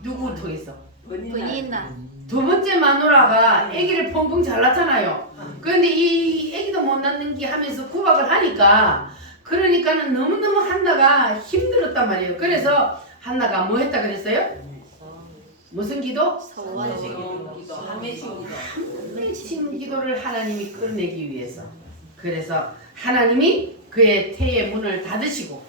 누구 통해서? 분이나. 두 번째 마누라가 아기를 펑펑 잘 낳잖아요. 그런데 이 아기도 못 낳는 게 하면서 구박을 하니까, 그러니까는 너무너무 한나가 힘들었단 말이에요. 그래서 한나가 뭐 했다 그랬어요? 무슨 기도? 한맺힌 기도를 하나님이 끌어내기 위해서. 그래서 하나님이 그의 태의 문을 닫으시고,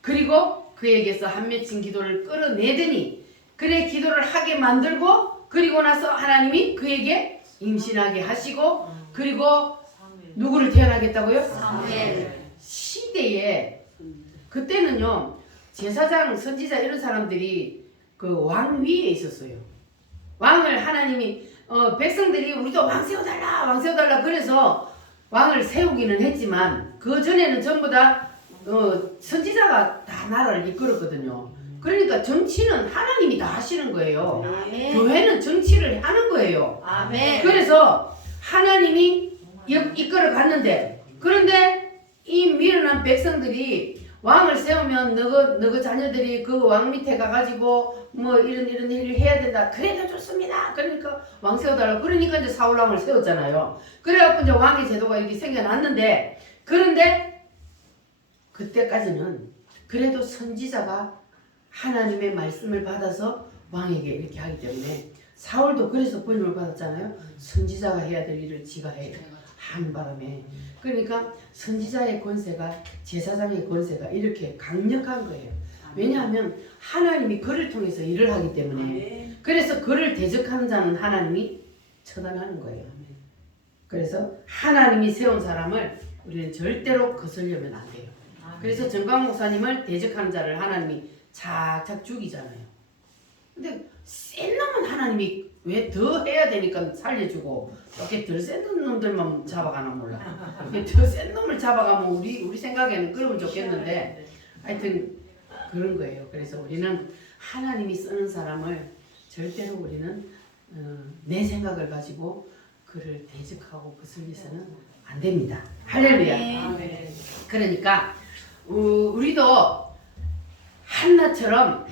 그리고 그에게서 한맺힌 기도를 끌어내더니 그의 기도를 하게 만들고, 그리고 나서 하나님이 그에게 임신하게 하시고, 그리고 누구를 태어나겠다고요? 사무엘. 시대에 그때는요, 제사장, 선지자 이런 사람들이 그 왕 위에 있었어요. 왕을 하나님이 백성들이 우리도 왕 세워달라, 왕 세워달라 그래서 왕을 세우기는 했지만, 그 전에는 전부 다 선지자가 다 나라를 이끌었거든요. 그러니까 정치는 하나님이 다 하시는 거예요. 아멘. 교회는 정치를 하는 거예요. 아멘. 그래서 하나님이 이끌어 갔는데, 그런데 이 미련한 백성들이 왕을 세우면 너그 자녀들이 그 왕 밑에 가가지고 뭐 이런 일을 해야 된다. 그래도 좋습니다. 그러니까 왕 세워달라고. 그러니까 이제 사울 왕을 세웠잖아요. 그래갖고 이제 왕의 제도가 이렇게 생겨났는데, 그런데 그때까지는 그래도 선지자가 하나님의 말씀을 받아서 왕에게 이렇게 하기 때문에, 사울도 그래서 번임을 받았잖아요. 선지자가 해야 될 일을 지가 해요. 하는 바람에. 그러니까 선지자의 권세가, 제사장의 권세가 이렇게 강력한 거예요. 왜냐하면 하나님이 그를 통해서 일을 하기 때문에. 그래서 그를 대적하는 자는 하나님이 처단하는 거예요. 그래서 하나님이 세운 사람을 우리는 절대로 거슬려면 안 돼요. 그래서 정광 목사님을 대적하는 자를 하나님이 착착 죽이잖아요. 근데 센 놈은 하나님이 왜 더 해야 되니까 살려주고, 이렇게 덜 센 놈들만 잡아가나 몰라. 더 센 놈을 잡아가면 우리 생각에는 그러면 좋겠는데, 하여튼 그런 거예요. 그래서 우리는 하나님이 쓰는 사람을 절대로 우리는 내 생각을 가지고 그를 대적하고 거슬리서는 안 됩니다. 할렐루야. 그러니까 우리도 한나처럼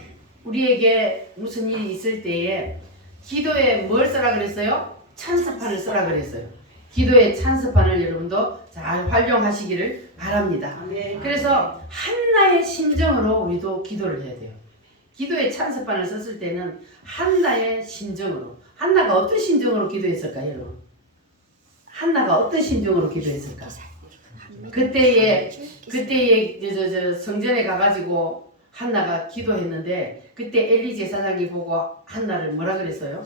우리에게 무슨 일이 있을 때에 기도에 뭘 쓰라 그랬어요? 찬스판을 쓰라 그랬어요. 기도의 찬스판을 여러분도 잘 활용하시기를 바랍니다. 그래서 한나의 심정으로 우리도 기도를 해야 돼요. 기도의 찬스판을 썼을 때는 한나의 심정으로. 한나가 어떤 심정으로 기도했을까요, 여러분? 한나가 어떤 심정으로 기도했을까? 그때에 성전에 가가지고 한나가 기도했는데, 그때 엘리 제사장이 보고 한나를 뭐라 그랬어요?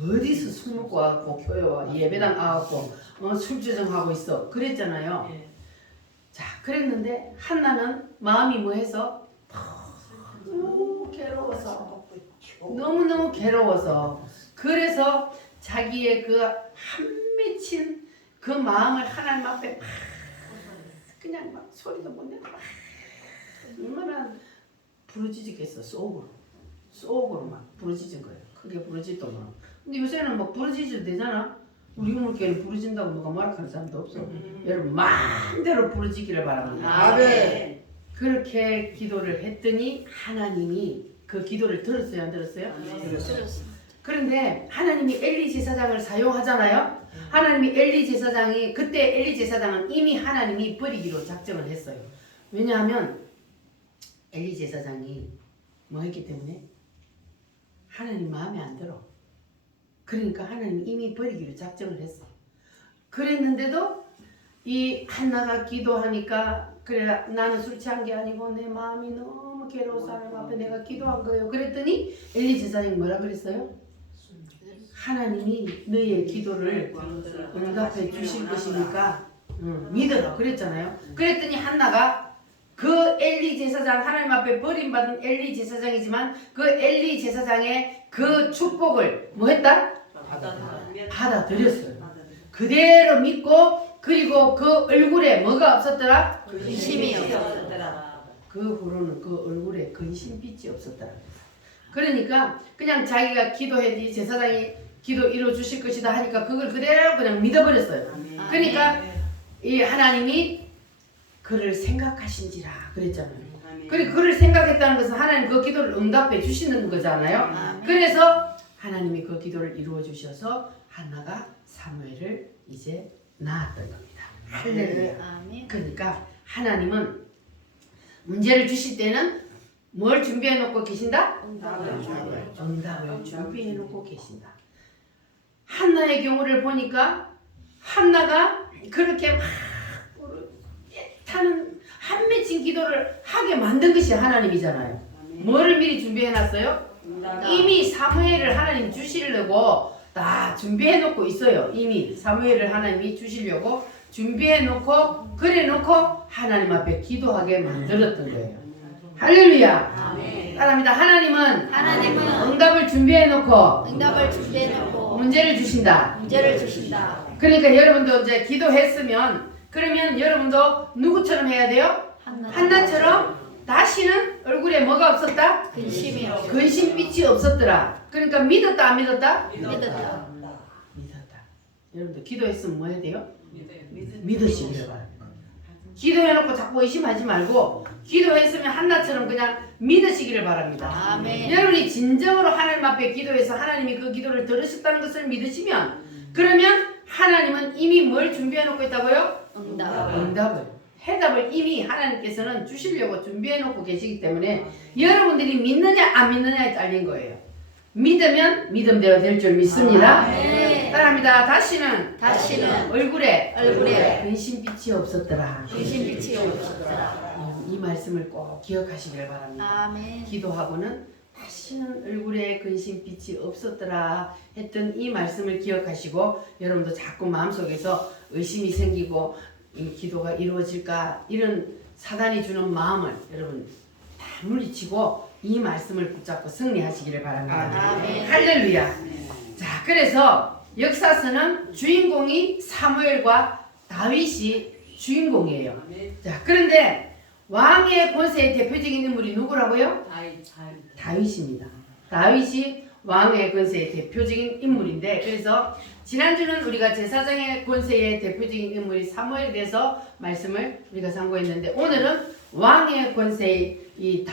어디서 술 먹고 와갖고 교회와 예배당 와갖고 술주정하고 있어, 그랬잖아요. 자, 그랬는데 한나는 마음이 뭐해서 너무 괴로워서, 너무너무 괴로워서, 그래서 자기의 그 한맺힌 그 마음을 하나님 앞에 그냥 막 소리도 못 내고 얼마나 부르짖겠어. 속으로 막 부르짖은 거예요. 크게 부르짖도 뭐. 근데 요새는 뭐 부르짖어도 되잖아. 우리 우물교회는 부르짖는다고 누가 말하는 사람도 없어. 여러분 마음대로 부르짖기를 바랍니다. 아멘. 그렇게 기도를 했더니 하나님이 그 기도를 들었어요, 안 들었어요? 들었습니다. 그런데 하나님이 엘리 제사장을 사용하잖아요. 하나님이 엘리 제사장이, 그때 엘리 제사장은 이미 하나님이 버리기로 작정을 했어요. 왜냐하면 엘리 제사장이 뭐 했기 때문에 하나님 마음에 안 들어. 그러니까 하나님이 이미 버리기로 작정을 했어. 그랬는데도 이 한나가 기도하니까, 그래 나는 술 취한 게 아니고 내 마음이 너무 괴로워서 하나님 앞에 내가 기도한 거예요. 그랬더니 엘리 제사장이 뭐라 그랬어요? 하나님이 너희의 기도를 응답해 주실 것이니까 믿어라 그랬잖아요. 그랬더니 한나가 그 엘리 제사장, 하나님 앞에 버림받은 엘리 제사장이지만 그 엘리 제사장의 그 축복을 뭐 했다? 받아들였어요. 그대로 믿고, 그리고 그 얼굴에 뭐가 없었더라? 근심이 없었더라. 그 후로는 그 얼굴에 근심빛이 없었더라. 그러니까 그냥 자기가 기도했지, 제사장이 기도 이루어 주실 것이다 하니까 그걸 그대로 그냥 믿어버렸어요. 그러니까 이 하나님이 그를 생각하신지라 그랬잖아요. 그리고 그를 생각했다는 것은 하나님 그 기도를 응답해 주시는 거잖아요. 그래서 하나님이 그 기도를 이루어 주셔서 한나가 사무엘을 이제 낳았던 겁니다. 할렐루야. 그러니까 하나님은 문제를 주실 때는 뭘 준비해 놓고 계신다? 응답을 준비해 놓고 계신다. 한나의 경우를 보니까 한나가 그렇게 막 타는 한맺힌 기도를 하게 만든 것이 하나님이잖아요. 뭐를 미리 준비해 놨어요? 이미 사무엘을 하나님 주시려고 다 준비해 놓고 있어요. 이미 사무엘을 하나님이 주시려고 준비해 놓고 그래 놓고 하나님 앞에 기도하게 만들었던 거예요. 할렐루야. 따라합니다. 하나님은 응답을 준비해 놓고 문제를 주신다. 그러니까 여러분도 이제 기도했으면, 그러면 여러분도 누구처럼 해야 돼요? 한나처럼 다시는 얼굴에 뭐가 없었다? 근심빛이 없었더라. 그러니까 믿었다 안 믿었다? 믿었다. 여러분도 기도했으면 뭐 해야 돼요? 믿으시길 바랍니다. 기도해놓고 자꾸 의심하지 말고 기도했으면 한나처럼 그냥 믿으시기를 바랍니다. 아멘. 여러분이 진정으로 하나님 앞에 기도해서 하나님이 그 기도를 들으셨다는 것을 믿으시면 그러면 하나님은 이미 뭘 준비해놓고 있다고요? 응답. 해답을 이미 하나님께서는 주시려고 준비해놓고 계시기 때문에 여러분들이 믿느냐 안 믿느냐에 딸린 거예요. 믿으면 믿음대로 될 줄 믿습니다. 아멘. 따라합니다. 다시는 얼굴에 근심빛이 없었더라. 근심빛이 없었더라. 이 말씀을 꼭 기억하시길 바랍니다. 아멘. 기도하고는 다시는 얼굴에 근심빛이 없었더라 했던 이 말씀을 기억하시고 여러분도 자꾸 마음속에서 의심이 생기고 이 기도가 이루어질까 이런 사단이 주는 마음을 여러분 다 물리치고 이 말씀을 붙잡고 승리하시기를 바랍니다. 아멘. 할렐루야. 자, 그래서 역사서는 주인공이 사무엘과 다윗이 주인공이에요. 자, 그런데 왕의 권세의 대표적인 인물이 누구라고요? 다윗입니다. 다윗이 왕의 권세의 대표적인 인물인데 그래서 지난주는 우리가 제사장의 권세의 대표적인 인물이 사무엘에 대해서 말씀을 우리가 상고했는데 오늘은 왕의 권세의 이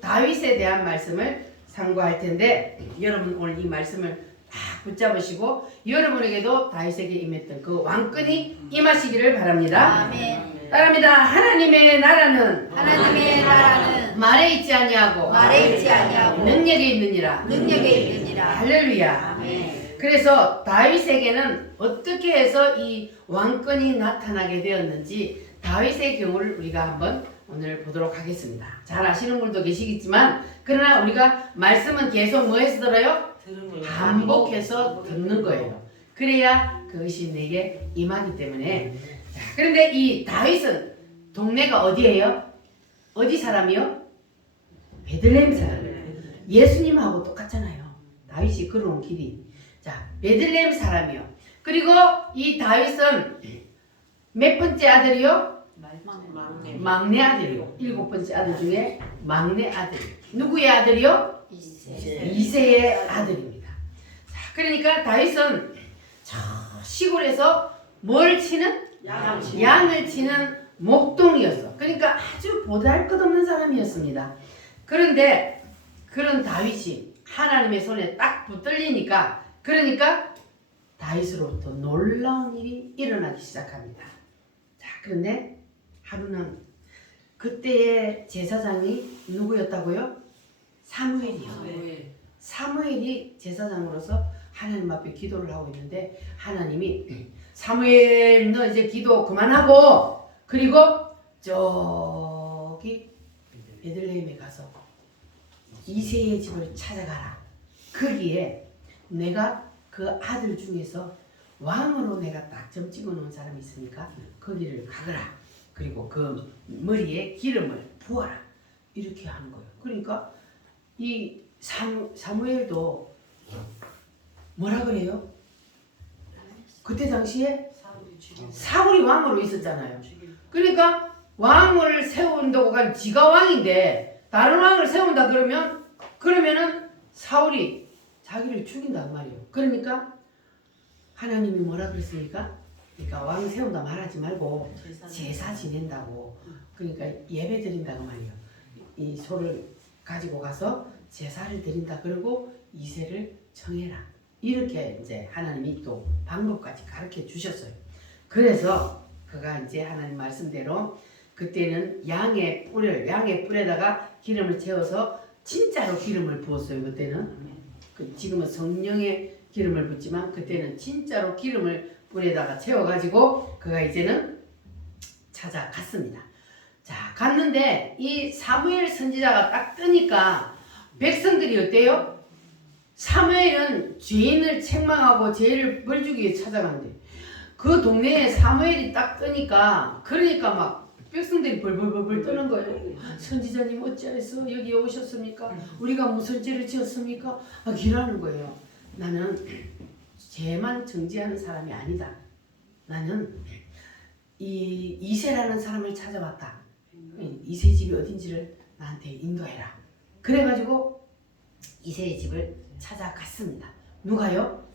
다윗에 대한 말씀을 상고할 텐데 여러분 오늘 이 말씀을 딱 붙잡으시고 여러분에게도 다윗에게 임했던 그 왕권이 임하시기를 바랍니다. 아멘. 따라합니다. 하나님의 나라는 말에 있지 아니하고 능력에 있느니라. 할렐루야. 아멘. 그래서 다윗에게는 어떻게 해서 이 왕권이 나타나게 되었는지 다윗의 경우를 우리가 한번 오늘 보도록 하겠습니다. 잘 아시는 분도 계시겠지만 그러나 우리가 말씀은 계속 뭐해서 들어요? 반복해서 듣는 거예요. 그래야 그것이 내게 임하기 때문에. 자, 그런데 이 다윗은 동네가 어디예요? 어디 사람이요? 베들레헴 사람이에요. 예수님하고 똑같잖아요. 다윗이 걸어온 길이. 자, 베들레헴 사람이요. 그리고 이 다윗은 몇 번째 아들이요? 막내 아들이요. 7번째 아들 중에 막내 아들. 누구의 아들이요? 이새의 아들입니다. 자, 그러니까 다윗은 저 시골에서 뭘 치는? 양을 치는 목동이었어. 그러니까 아주 보잘것없는 사람이었습니다. 그런데 그런 다윗이 하나님의 손에 딱 붙들리니까 그러니까 다윗으로부터 놀라운 일이 일어나기 시작합니다. 자, 그런데 하루는 그때의 제사장이 누구였다고요? 사무엘이요. 사무엘이 제사장으로서 하나님 앞에 기도를 하고 있는데 하나님이 사무엘 너 이제 기도 그만하고 그리고 저기 베들레헴에 가서 이새의 집을 찾아가라. 거기에 내가 그 아들 중에서 왕으로 내가 딱 점 찍어 놓은 사람이 있으니까 거기를 가거라. 그리고 그 머리에 기름을 부어라. 이렇게 하는 거예요. 그러니까 이 사무엘도 뭐라 그래요? 그때 당시에 사울이 왕으로 있었잖아요. 그러니까 왕을 세운다고 간 지가 왕인데 다른 왕을 세운다 그러면은 사울이 자기를 죽인단 말이에요. 그러니까 하나님이 뭐라 그랬습니까? 그러니까 왕 세운다 말하지 말고 제사 지낸다고. 그러니까 예배 드린다고 말이에요. 이 소를 가지고 가서 제사를 드린다. 그러고 이새를 정해라. 이렇게 이제 하나님이 또 방법까지 가르쳐 주셨어요. 그래서 그가 이제 하나님 말씀대로 그때는 양의 뿔에다가 기름을 채워서 진짜로 기름을 부었어요. 그때는 지금은 성령의 기름을 붓지만 그때는 진짜로 기름을 뿔에다가 채워가지고 그가 이제는 찾아갔습니다. 자, 갔는데 이 사무엘 선지자가 딱 뜨니까 백성들이 어때요? 사무엘은 죄인을 책망하고 죄를 벌주기 위해 찾아간대. 그 동네에 사무엘이 딱 뜨니까 그러니까 막 백성들이 벌벌벌 떠는 거예요. 선지자님 어찌하여서 여기 오셨습니까? 우리가 무슨 죄를 지었습니까? 막 이러는 거예요. 나는 죄만 정죄하는 사람이 아니다. 나는 이 이새라는 사람을 찾아왔다. 이새 집이 어딘지를 나한테 인도해라. 그래가지고 이새의 집을 찾아갔습니다. 누가요?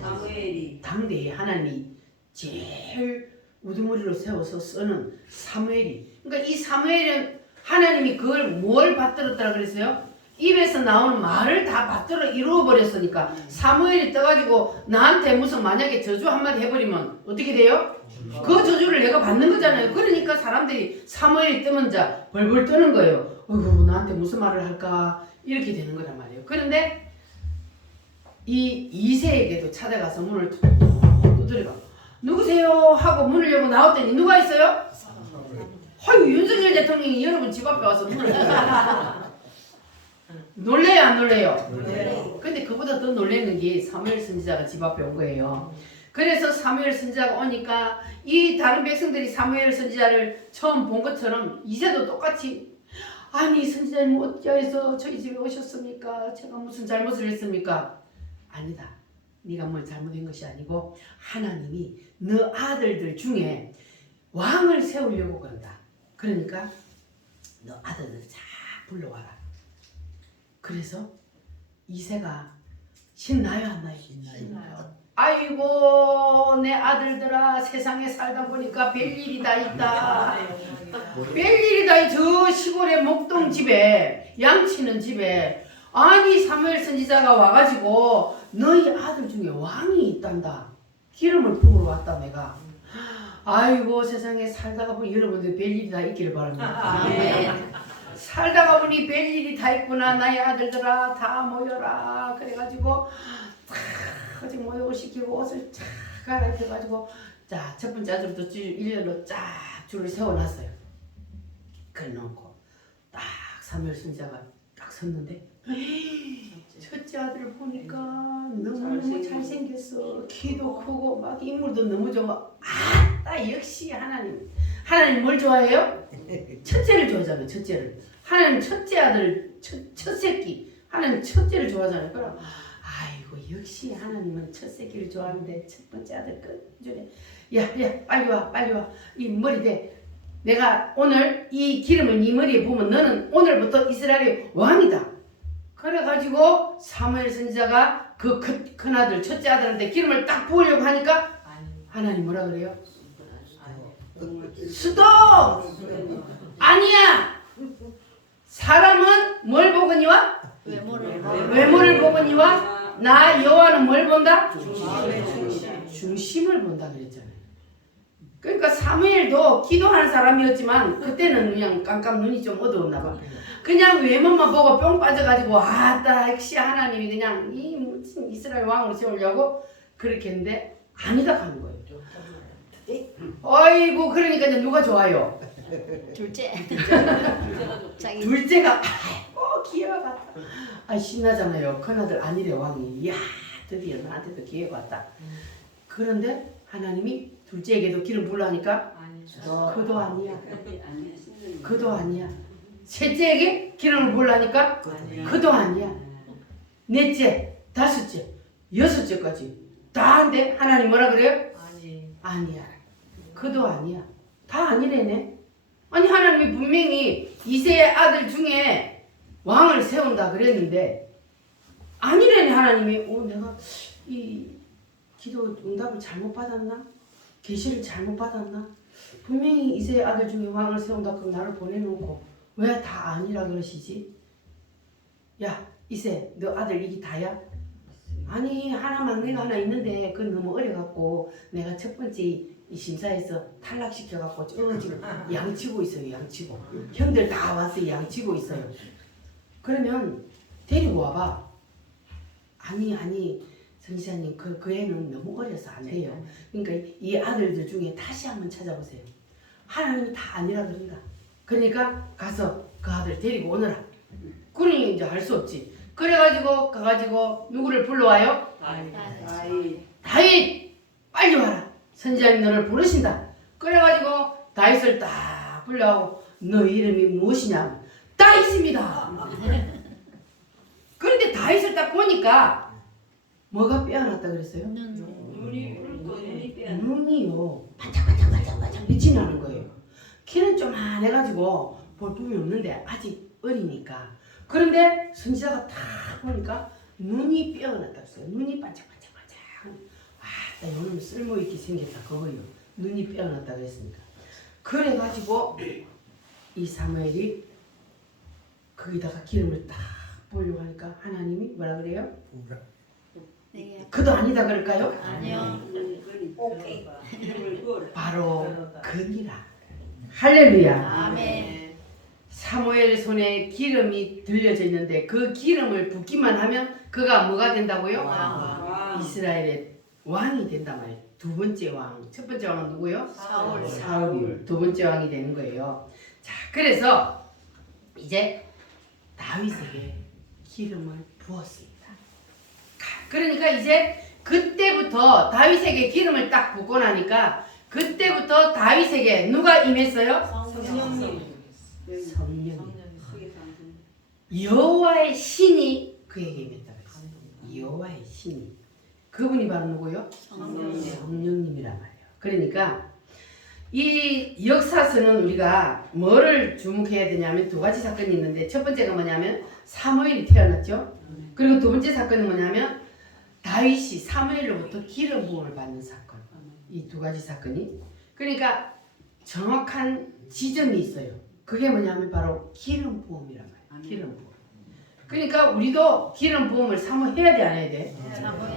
사무엘이 당대에 하나님이 제일 우두머리로 세워서 쓰는 사무엘이, 그러니까 이 사무엘은 하나님이 그걸 뭘 받들었다고 그랬어요? 입에서 나오는 말을 다 받들어 이루어 버렸으니까 사무엘이 떠가지고 나한테 무슨 만약에 저주 한마디 해버리면 어떻게 돼요? 그 저주를 내가 받는 거잖아요. 그러니까 사람들이 사무엘이 뜨면 자 벌벌 떠는 거예요. 어이구 나한테 무슨 말을 할까 이렇게 되는 거란 말이에요. 그런데 이 이새에게도 찾아가서 문을 툭툭 두드려봐. 누구세요? 하고 문을 열고 나왔더니 누가 있어요? 아유 윤석열 대통령이 여러분 집 앞에 와서 문을 두드려. 놀래요 안 놀래요? 놀래요. 근데 그보다 더 놀라는 게 사무엘 선지자가 집 앞에 온 거예요. 그래서 사무엘 선지자가 오니까 이 다른 백성들이 사무엘 선지자를 처음 본 것처럼 이제도 똑같이 아니 선지자님 어찌해서 저희 집에 오셨습니까? 제가 무슨 잘못을 했습니까? 아니다. 네가 뭘 잘못한 것이 아니고 하나님이 너 아들들 중에 왕을 세우려고 그런다. 그러니까 너 아들들 잘 불러와라. 그래서 이새가 신나요 안 나요? 신나요. 아이고 내 아들들아 세상에 살다 보니까 별일이 다 있다. 별일이 다 저 시골의 목동 집에 양치는 집에 아니 사무엘 선지자가 와가지고 너희 아들 중에 왕이 있단다. 기름을 품으러 왔다 내가. 아이고 세상에 살다가 보니 여러분들 별일이 다 있기를 바랍니다. 살다가 보니 별일이 다 있구나. 나의 아들들아 다 모여라. 그래가지고 어디 모욕을 시키고 옷을 쫙 갈아입혀가지고 자 첫 번째 아들부터 일렬로 쫙 줄을 세워놨어요. 그래놓고 딱 사무엘 선지자가 딱 섰는데 첫째 아들을 보니까 너무너무 잘생겼어. 키도 크고 막 인물도 너무 좋아. 아따 역시 하나님 뭘 좋아해요? 첫째를 좋아하잖아요. 첫째를. 하나님 첫째 아들 첫 새끼 하나님 첫째를 좋아하잖아요. 그럼 아이고 역시 하나님은 첫 새끼를 좋아하는데 첫 번째 아들 끝줄에 야 빨리 와 이 머리 대 내가 오늘 이 기름을 네 머리에 부으면 너는 오늘부터 이스라엘의 왕이다. 그래가지고 사무엘 선지자가 그 큰 아들 첫째 아들한테 기름을 딱 부으려고 하니까 하나님 뭐라 그래요? 스톱! 아니야! 사람은 뭘 보거니와? 외모를 보거니와 나 여호와는 뭘 본다? 중심을 본다 그랬잖아요. 그러니까 사무엘도 기도하는 사람이었지만 그때는 그냥 깜깜 눈이 좀 어두웠나 봐. 그냥 외모만 보고 뿅 빠져가지고 아따 역시 하나님이 그냥 이 무슨 이스라엘 왕으로 세우려고 그렇게 했는데 아니다 하는 거예요. 어이구 그러니까 이제 누가 좋아요? 둘째가 아이고 기회가 왔다. 신나잖아요. 큰아들 아니래 왕이. 야 드디어 나한테도 기회가 왔다. 그런데 하나님이 둘째에게도 기름 부으라니까 그도 아니야. 그도 아니야. 셋째에게 기름을 부으라니까 그도 아니야. 넷째, 다섯째, 여섯째까지 다 한데 하나님 뭐라 그래요? 아니야. 그도 아니야. 다 아니래네. 아니 하나님이 분명히 이새의 아들 중에 왕을 세운다 그랬는데 아니래네. 하나님이 내가 이 기도 응답을 잘못 받았나? 계시를 잘못 받았나? 분명히 이새의 아들 중에 왕을 세운다 그럼 나를 보내놓고 왜 다 아니라 그러시지? 야 이새 너 아들 이게 다야? 아니 하나 막내가 하나 있는데 그건 너무 어려갖고 내가 첫 번째 이 심사에서 탈락시켜갖고 지금 양치고 있어요. 양치고 형들 다 와서 양치고 있어요. 그러면 데리고 와봐. 아니 선지자님 그 애는 너무 어려서 안 돼요. 그러니까 이 아들들 중에 다시 한번 찾아보세요. 하나님이 다 아니라 그런다. 그러니까 가서 그 아들 데리고 오너라. 그러니 이제 할 수 없지. 그래가지고 가가지고 누구를 불러와요? 다윗 빨리 와라. 선지자님 너를 부르신다. 그래가지고 다윗을 딱 불러하고 너 이름이 무엇이냐? 다윗입니다. 그런데 다윗을 딱 보니까 뭐가 빼어났다 그랬어요? 눈이요 반짝반짝 빛이 나는 거예요. 키는 좀만해가지고 볼 틈이 없는데 아직 어리니까. 그런데 선지자가 딱 보니까 눈이 빼어났다 그랬어요. 눈이 반짝반짝. 나 요놈 쓸모있게 생겼다 그거요. 눈이 빼어났다고 했습니까? 그래가지고 이 사무엘이 거기다가 기름을 딱 보려고 하니까 하나님이 뭐라 그래요? 네. 그도 아니다 그럴까요? 아니요. 오케이. 바로 그니라. 할렐루야. 아멘. 사무엘 손에 기름이 들려져 있는데 그 기름을 붓기만 하면 그가 뭐가 된다고요? 이스라엘의 왕이 된단 말이에요. 두 번째 왕. 첫 번째 왕은 누구요? 사울. 사울이 두 번째 왕이 되는 거예요. 자, 그래서 이제 다윗에게 기름을 부었습니다. 그러니까 이제 그때부터 다윗에게 기름을 딱 붓고 나니까 그때부터 다윗에게 누가 임했어요? 성령님. 성령. 여호와의 신이 그에게 임했다고 했어요. 여호와의 신이. 그분이 바로 누구요? 성령님이란 말이에요. 그러니까 이 역사서는 우리가 뭐를 주목해야 되냐면 두 가지 사건이 있는데 첫 번째가 뭐냐면 사무엘이 태어났죠. 그리고 두 번째 사건은 뭐냐면 다윗이 사무엘로부터 기름 부음을 받는 사건. 이 두 가지 사건이. 그러니까 정확한 지점이 있어요. 그게 뭐냐면 바로 기름 부음이란 말이에요. 기름 부음. 그러니까 우리도 기름 부음을 사모해야 돼, 안 해야 돼?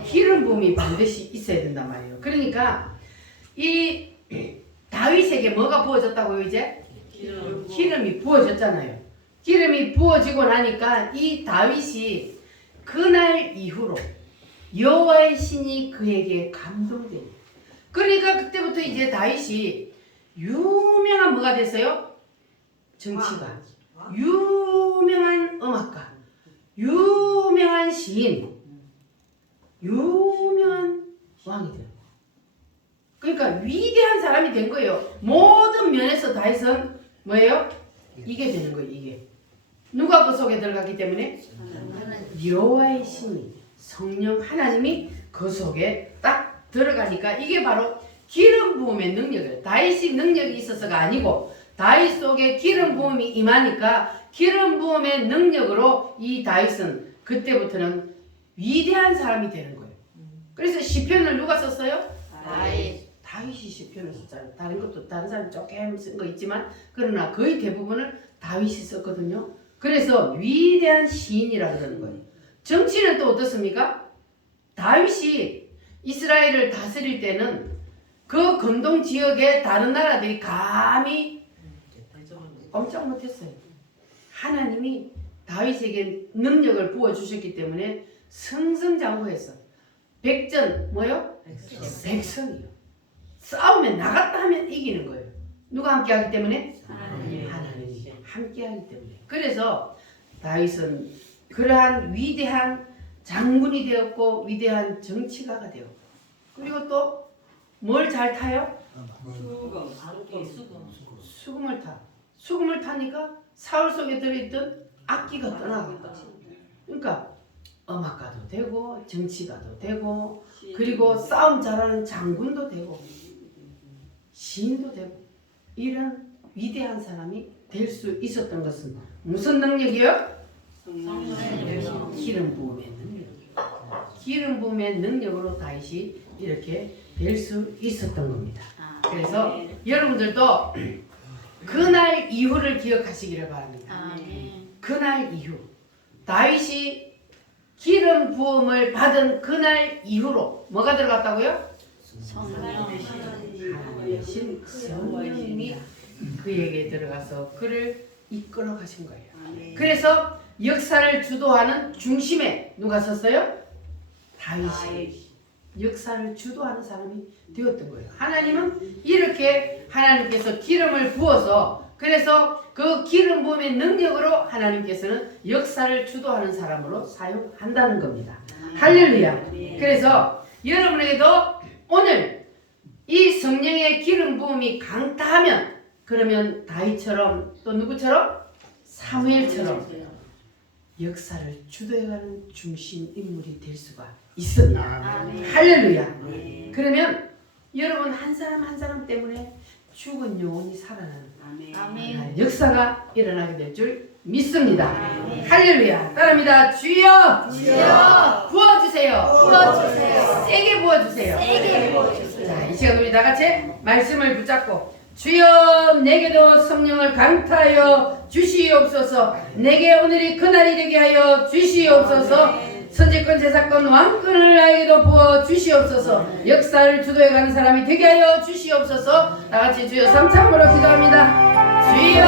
기름 부음이 반드시 있어야 된단 말이에요. 그러니까 이 다윗에게 뭐가 부어졌다고요, 이제? 기름이 부어졌잖아요. 기름이 부어지고 나니까 이 다윗이 그날 이후로 여호와의 신이 그에게 감동돼요. 그러니까 그때부터 이제 다윗이 유명한 뭐가 됐어요? 정치가, 유명한 음악가, 유명한 시인, 유명한 왕이 돼요. 그러니까 위대한 사람이 된 거예요. 모든 면에서 다윗은 뭐예요? 이게 되는 거예요. 이게 누가 그 속에 들어갔기 때문에 여호와의 신이 성령 하나님이 그 속에 딱 들어가니까 이게 바로 기름 부음의 능력이에요. 다윗이 능력이 있어서가 아니고 다윗 속에 기름 부음이 임하니까 기름 부음의 능력으로 이 다윗은 그때부터는 위대한 사람이 되는 거예요. 그래서 시편을 누가 썼어요? 다윗이 시편을 썼잖아요. 다른 것도 다른 사람 조금 쓴 거 있지만 그러나 거의 대부분을 다윗이 썼거든요. 그래서 위대한 시인이라 그러는 거예요. 정치는 또 어떻습니까? 다윗이 이스라엘을 다스릴 때는 그 건동 지역의 다른 나라들이 감히 꼼짝 못했어요. 하나님이 다윗에게 능력을 부어주셨기 때문에 승승장구해서 백전 뭐요? 백성이요. 싸움에 나갔다 하면 이기는 거예요. 누가 함께하기 때문에? 하나님이 함께하기 때문에. 그래서 다윗은 그러한 위대한 장군이 되었고 위대한 정치가가 되었고 그리고 또 뭘 잘 타요? 수금을 타. 수금을 타니까 사울 속에 들어있던 악기가 떠나고 그러니까 음악가도 되고 정치가도 되고 그리고 싸움 잘하는 장군도 되고 시인도 되고 이런 위대한 사람이 될 수 있었던 것은 무슨 능력이요? 기름 부음의 능력. 기름 부음의 능력으로 다윗이 이렇게 될 수 있었던 겁니다. 그래서 여러분들도 그날 이후를 기억하시기를 바랍니다. 그날 이후 다윗이 기름 부음을 받은 그날 이후로 뭐가 들어갔다고요? 하나님의 신 성령님이 그에게 들어가서 그를 이끌어 가신 거예요. 그래서 역사를 주도하는 중심에 누가 섰어요? 다윗이 역사를 주도하는 사람이 되었던 거예요. 하나님은 이렇게 하나님께서 기름을 부어서 그래서 그 기름 부음의 능력으로 하나님께서는 역사를 주도하는 사람으로 사용한다는 겁니다. 할렐루야. 그래서 여러분에게도 오늘 이 성령의 기름 부음이 강타하면 그러면 다윗처럼 또 누구처럼? 사무엘처럼 역사를 주도해가는 중심 인물이 될 수가 있습니다. 할렐루야. 그러면 여러분 한 사람 한 사람 때문에 죽은 영혼이 살아나는 역사가 일어나게 될 줄 믿습니다. 할렐루야. 따라합니다. 주여, 주여 부어주세요. 부어주세요. 세게 부어주세요. 세게 부어주세요. 자, 이 시간 우리 다 같이 말씀을 붙잡고 주여 내게도 성령을 강타하여 주시옵소서. 내게 오늘이 그날이 되게 하여 주시옵소서. 선지권, 제사권, 왕권을 나에게도 부어 주시옵소서. 역사를 주도해가는 사람이 되게 하여 주시옵소서. 다 같이 주여 3참으로 기도합니다. 주여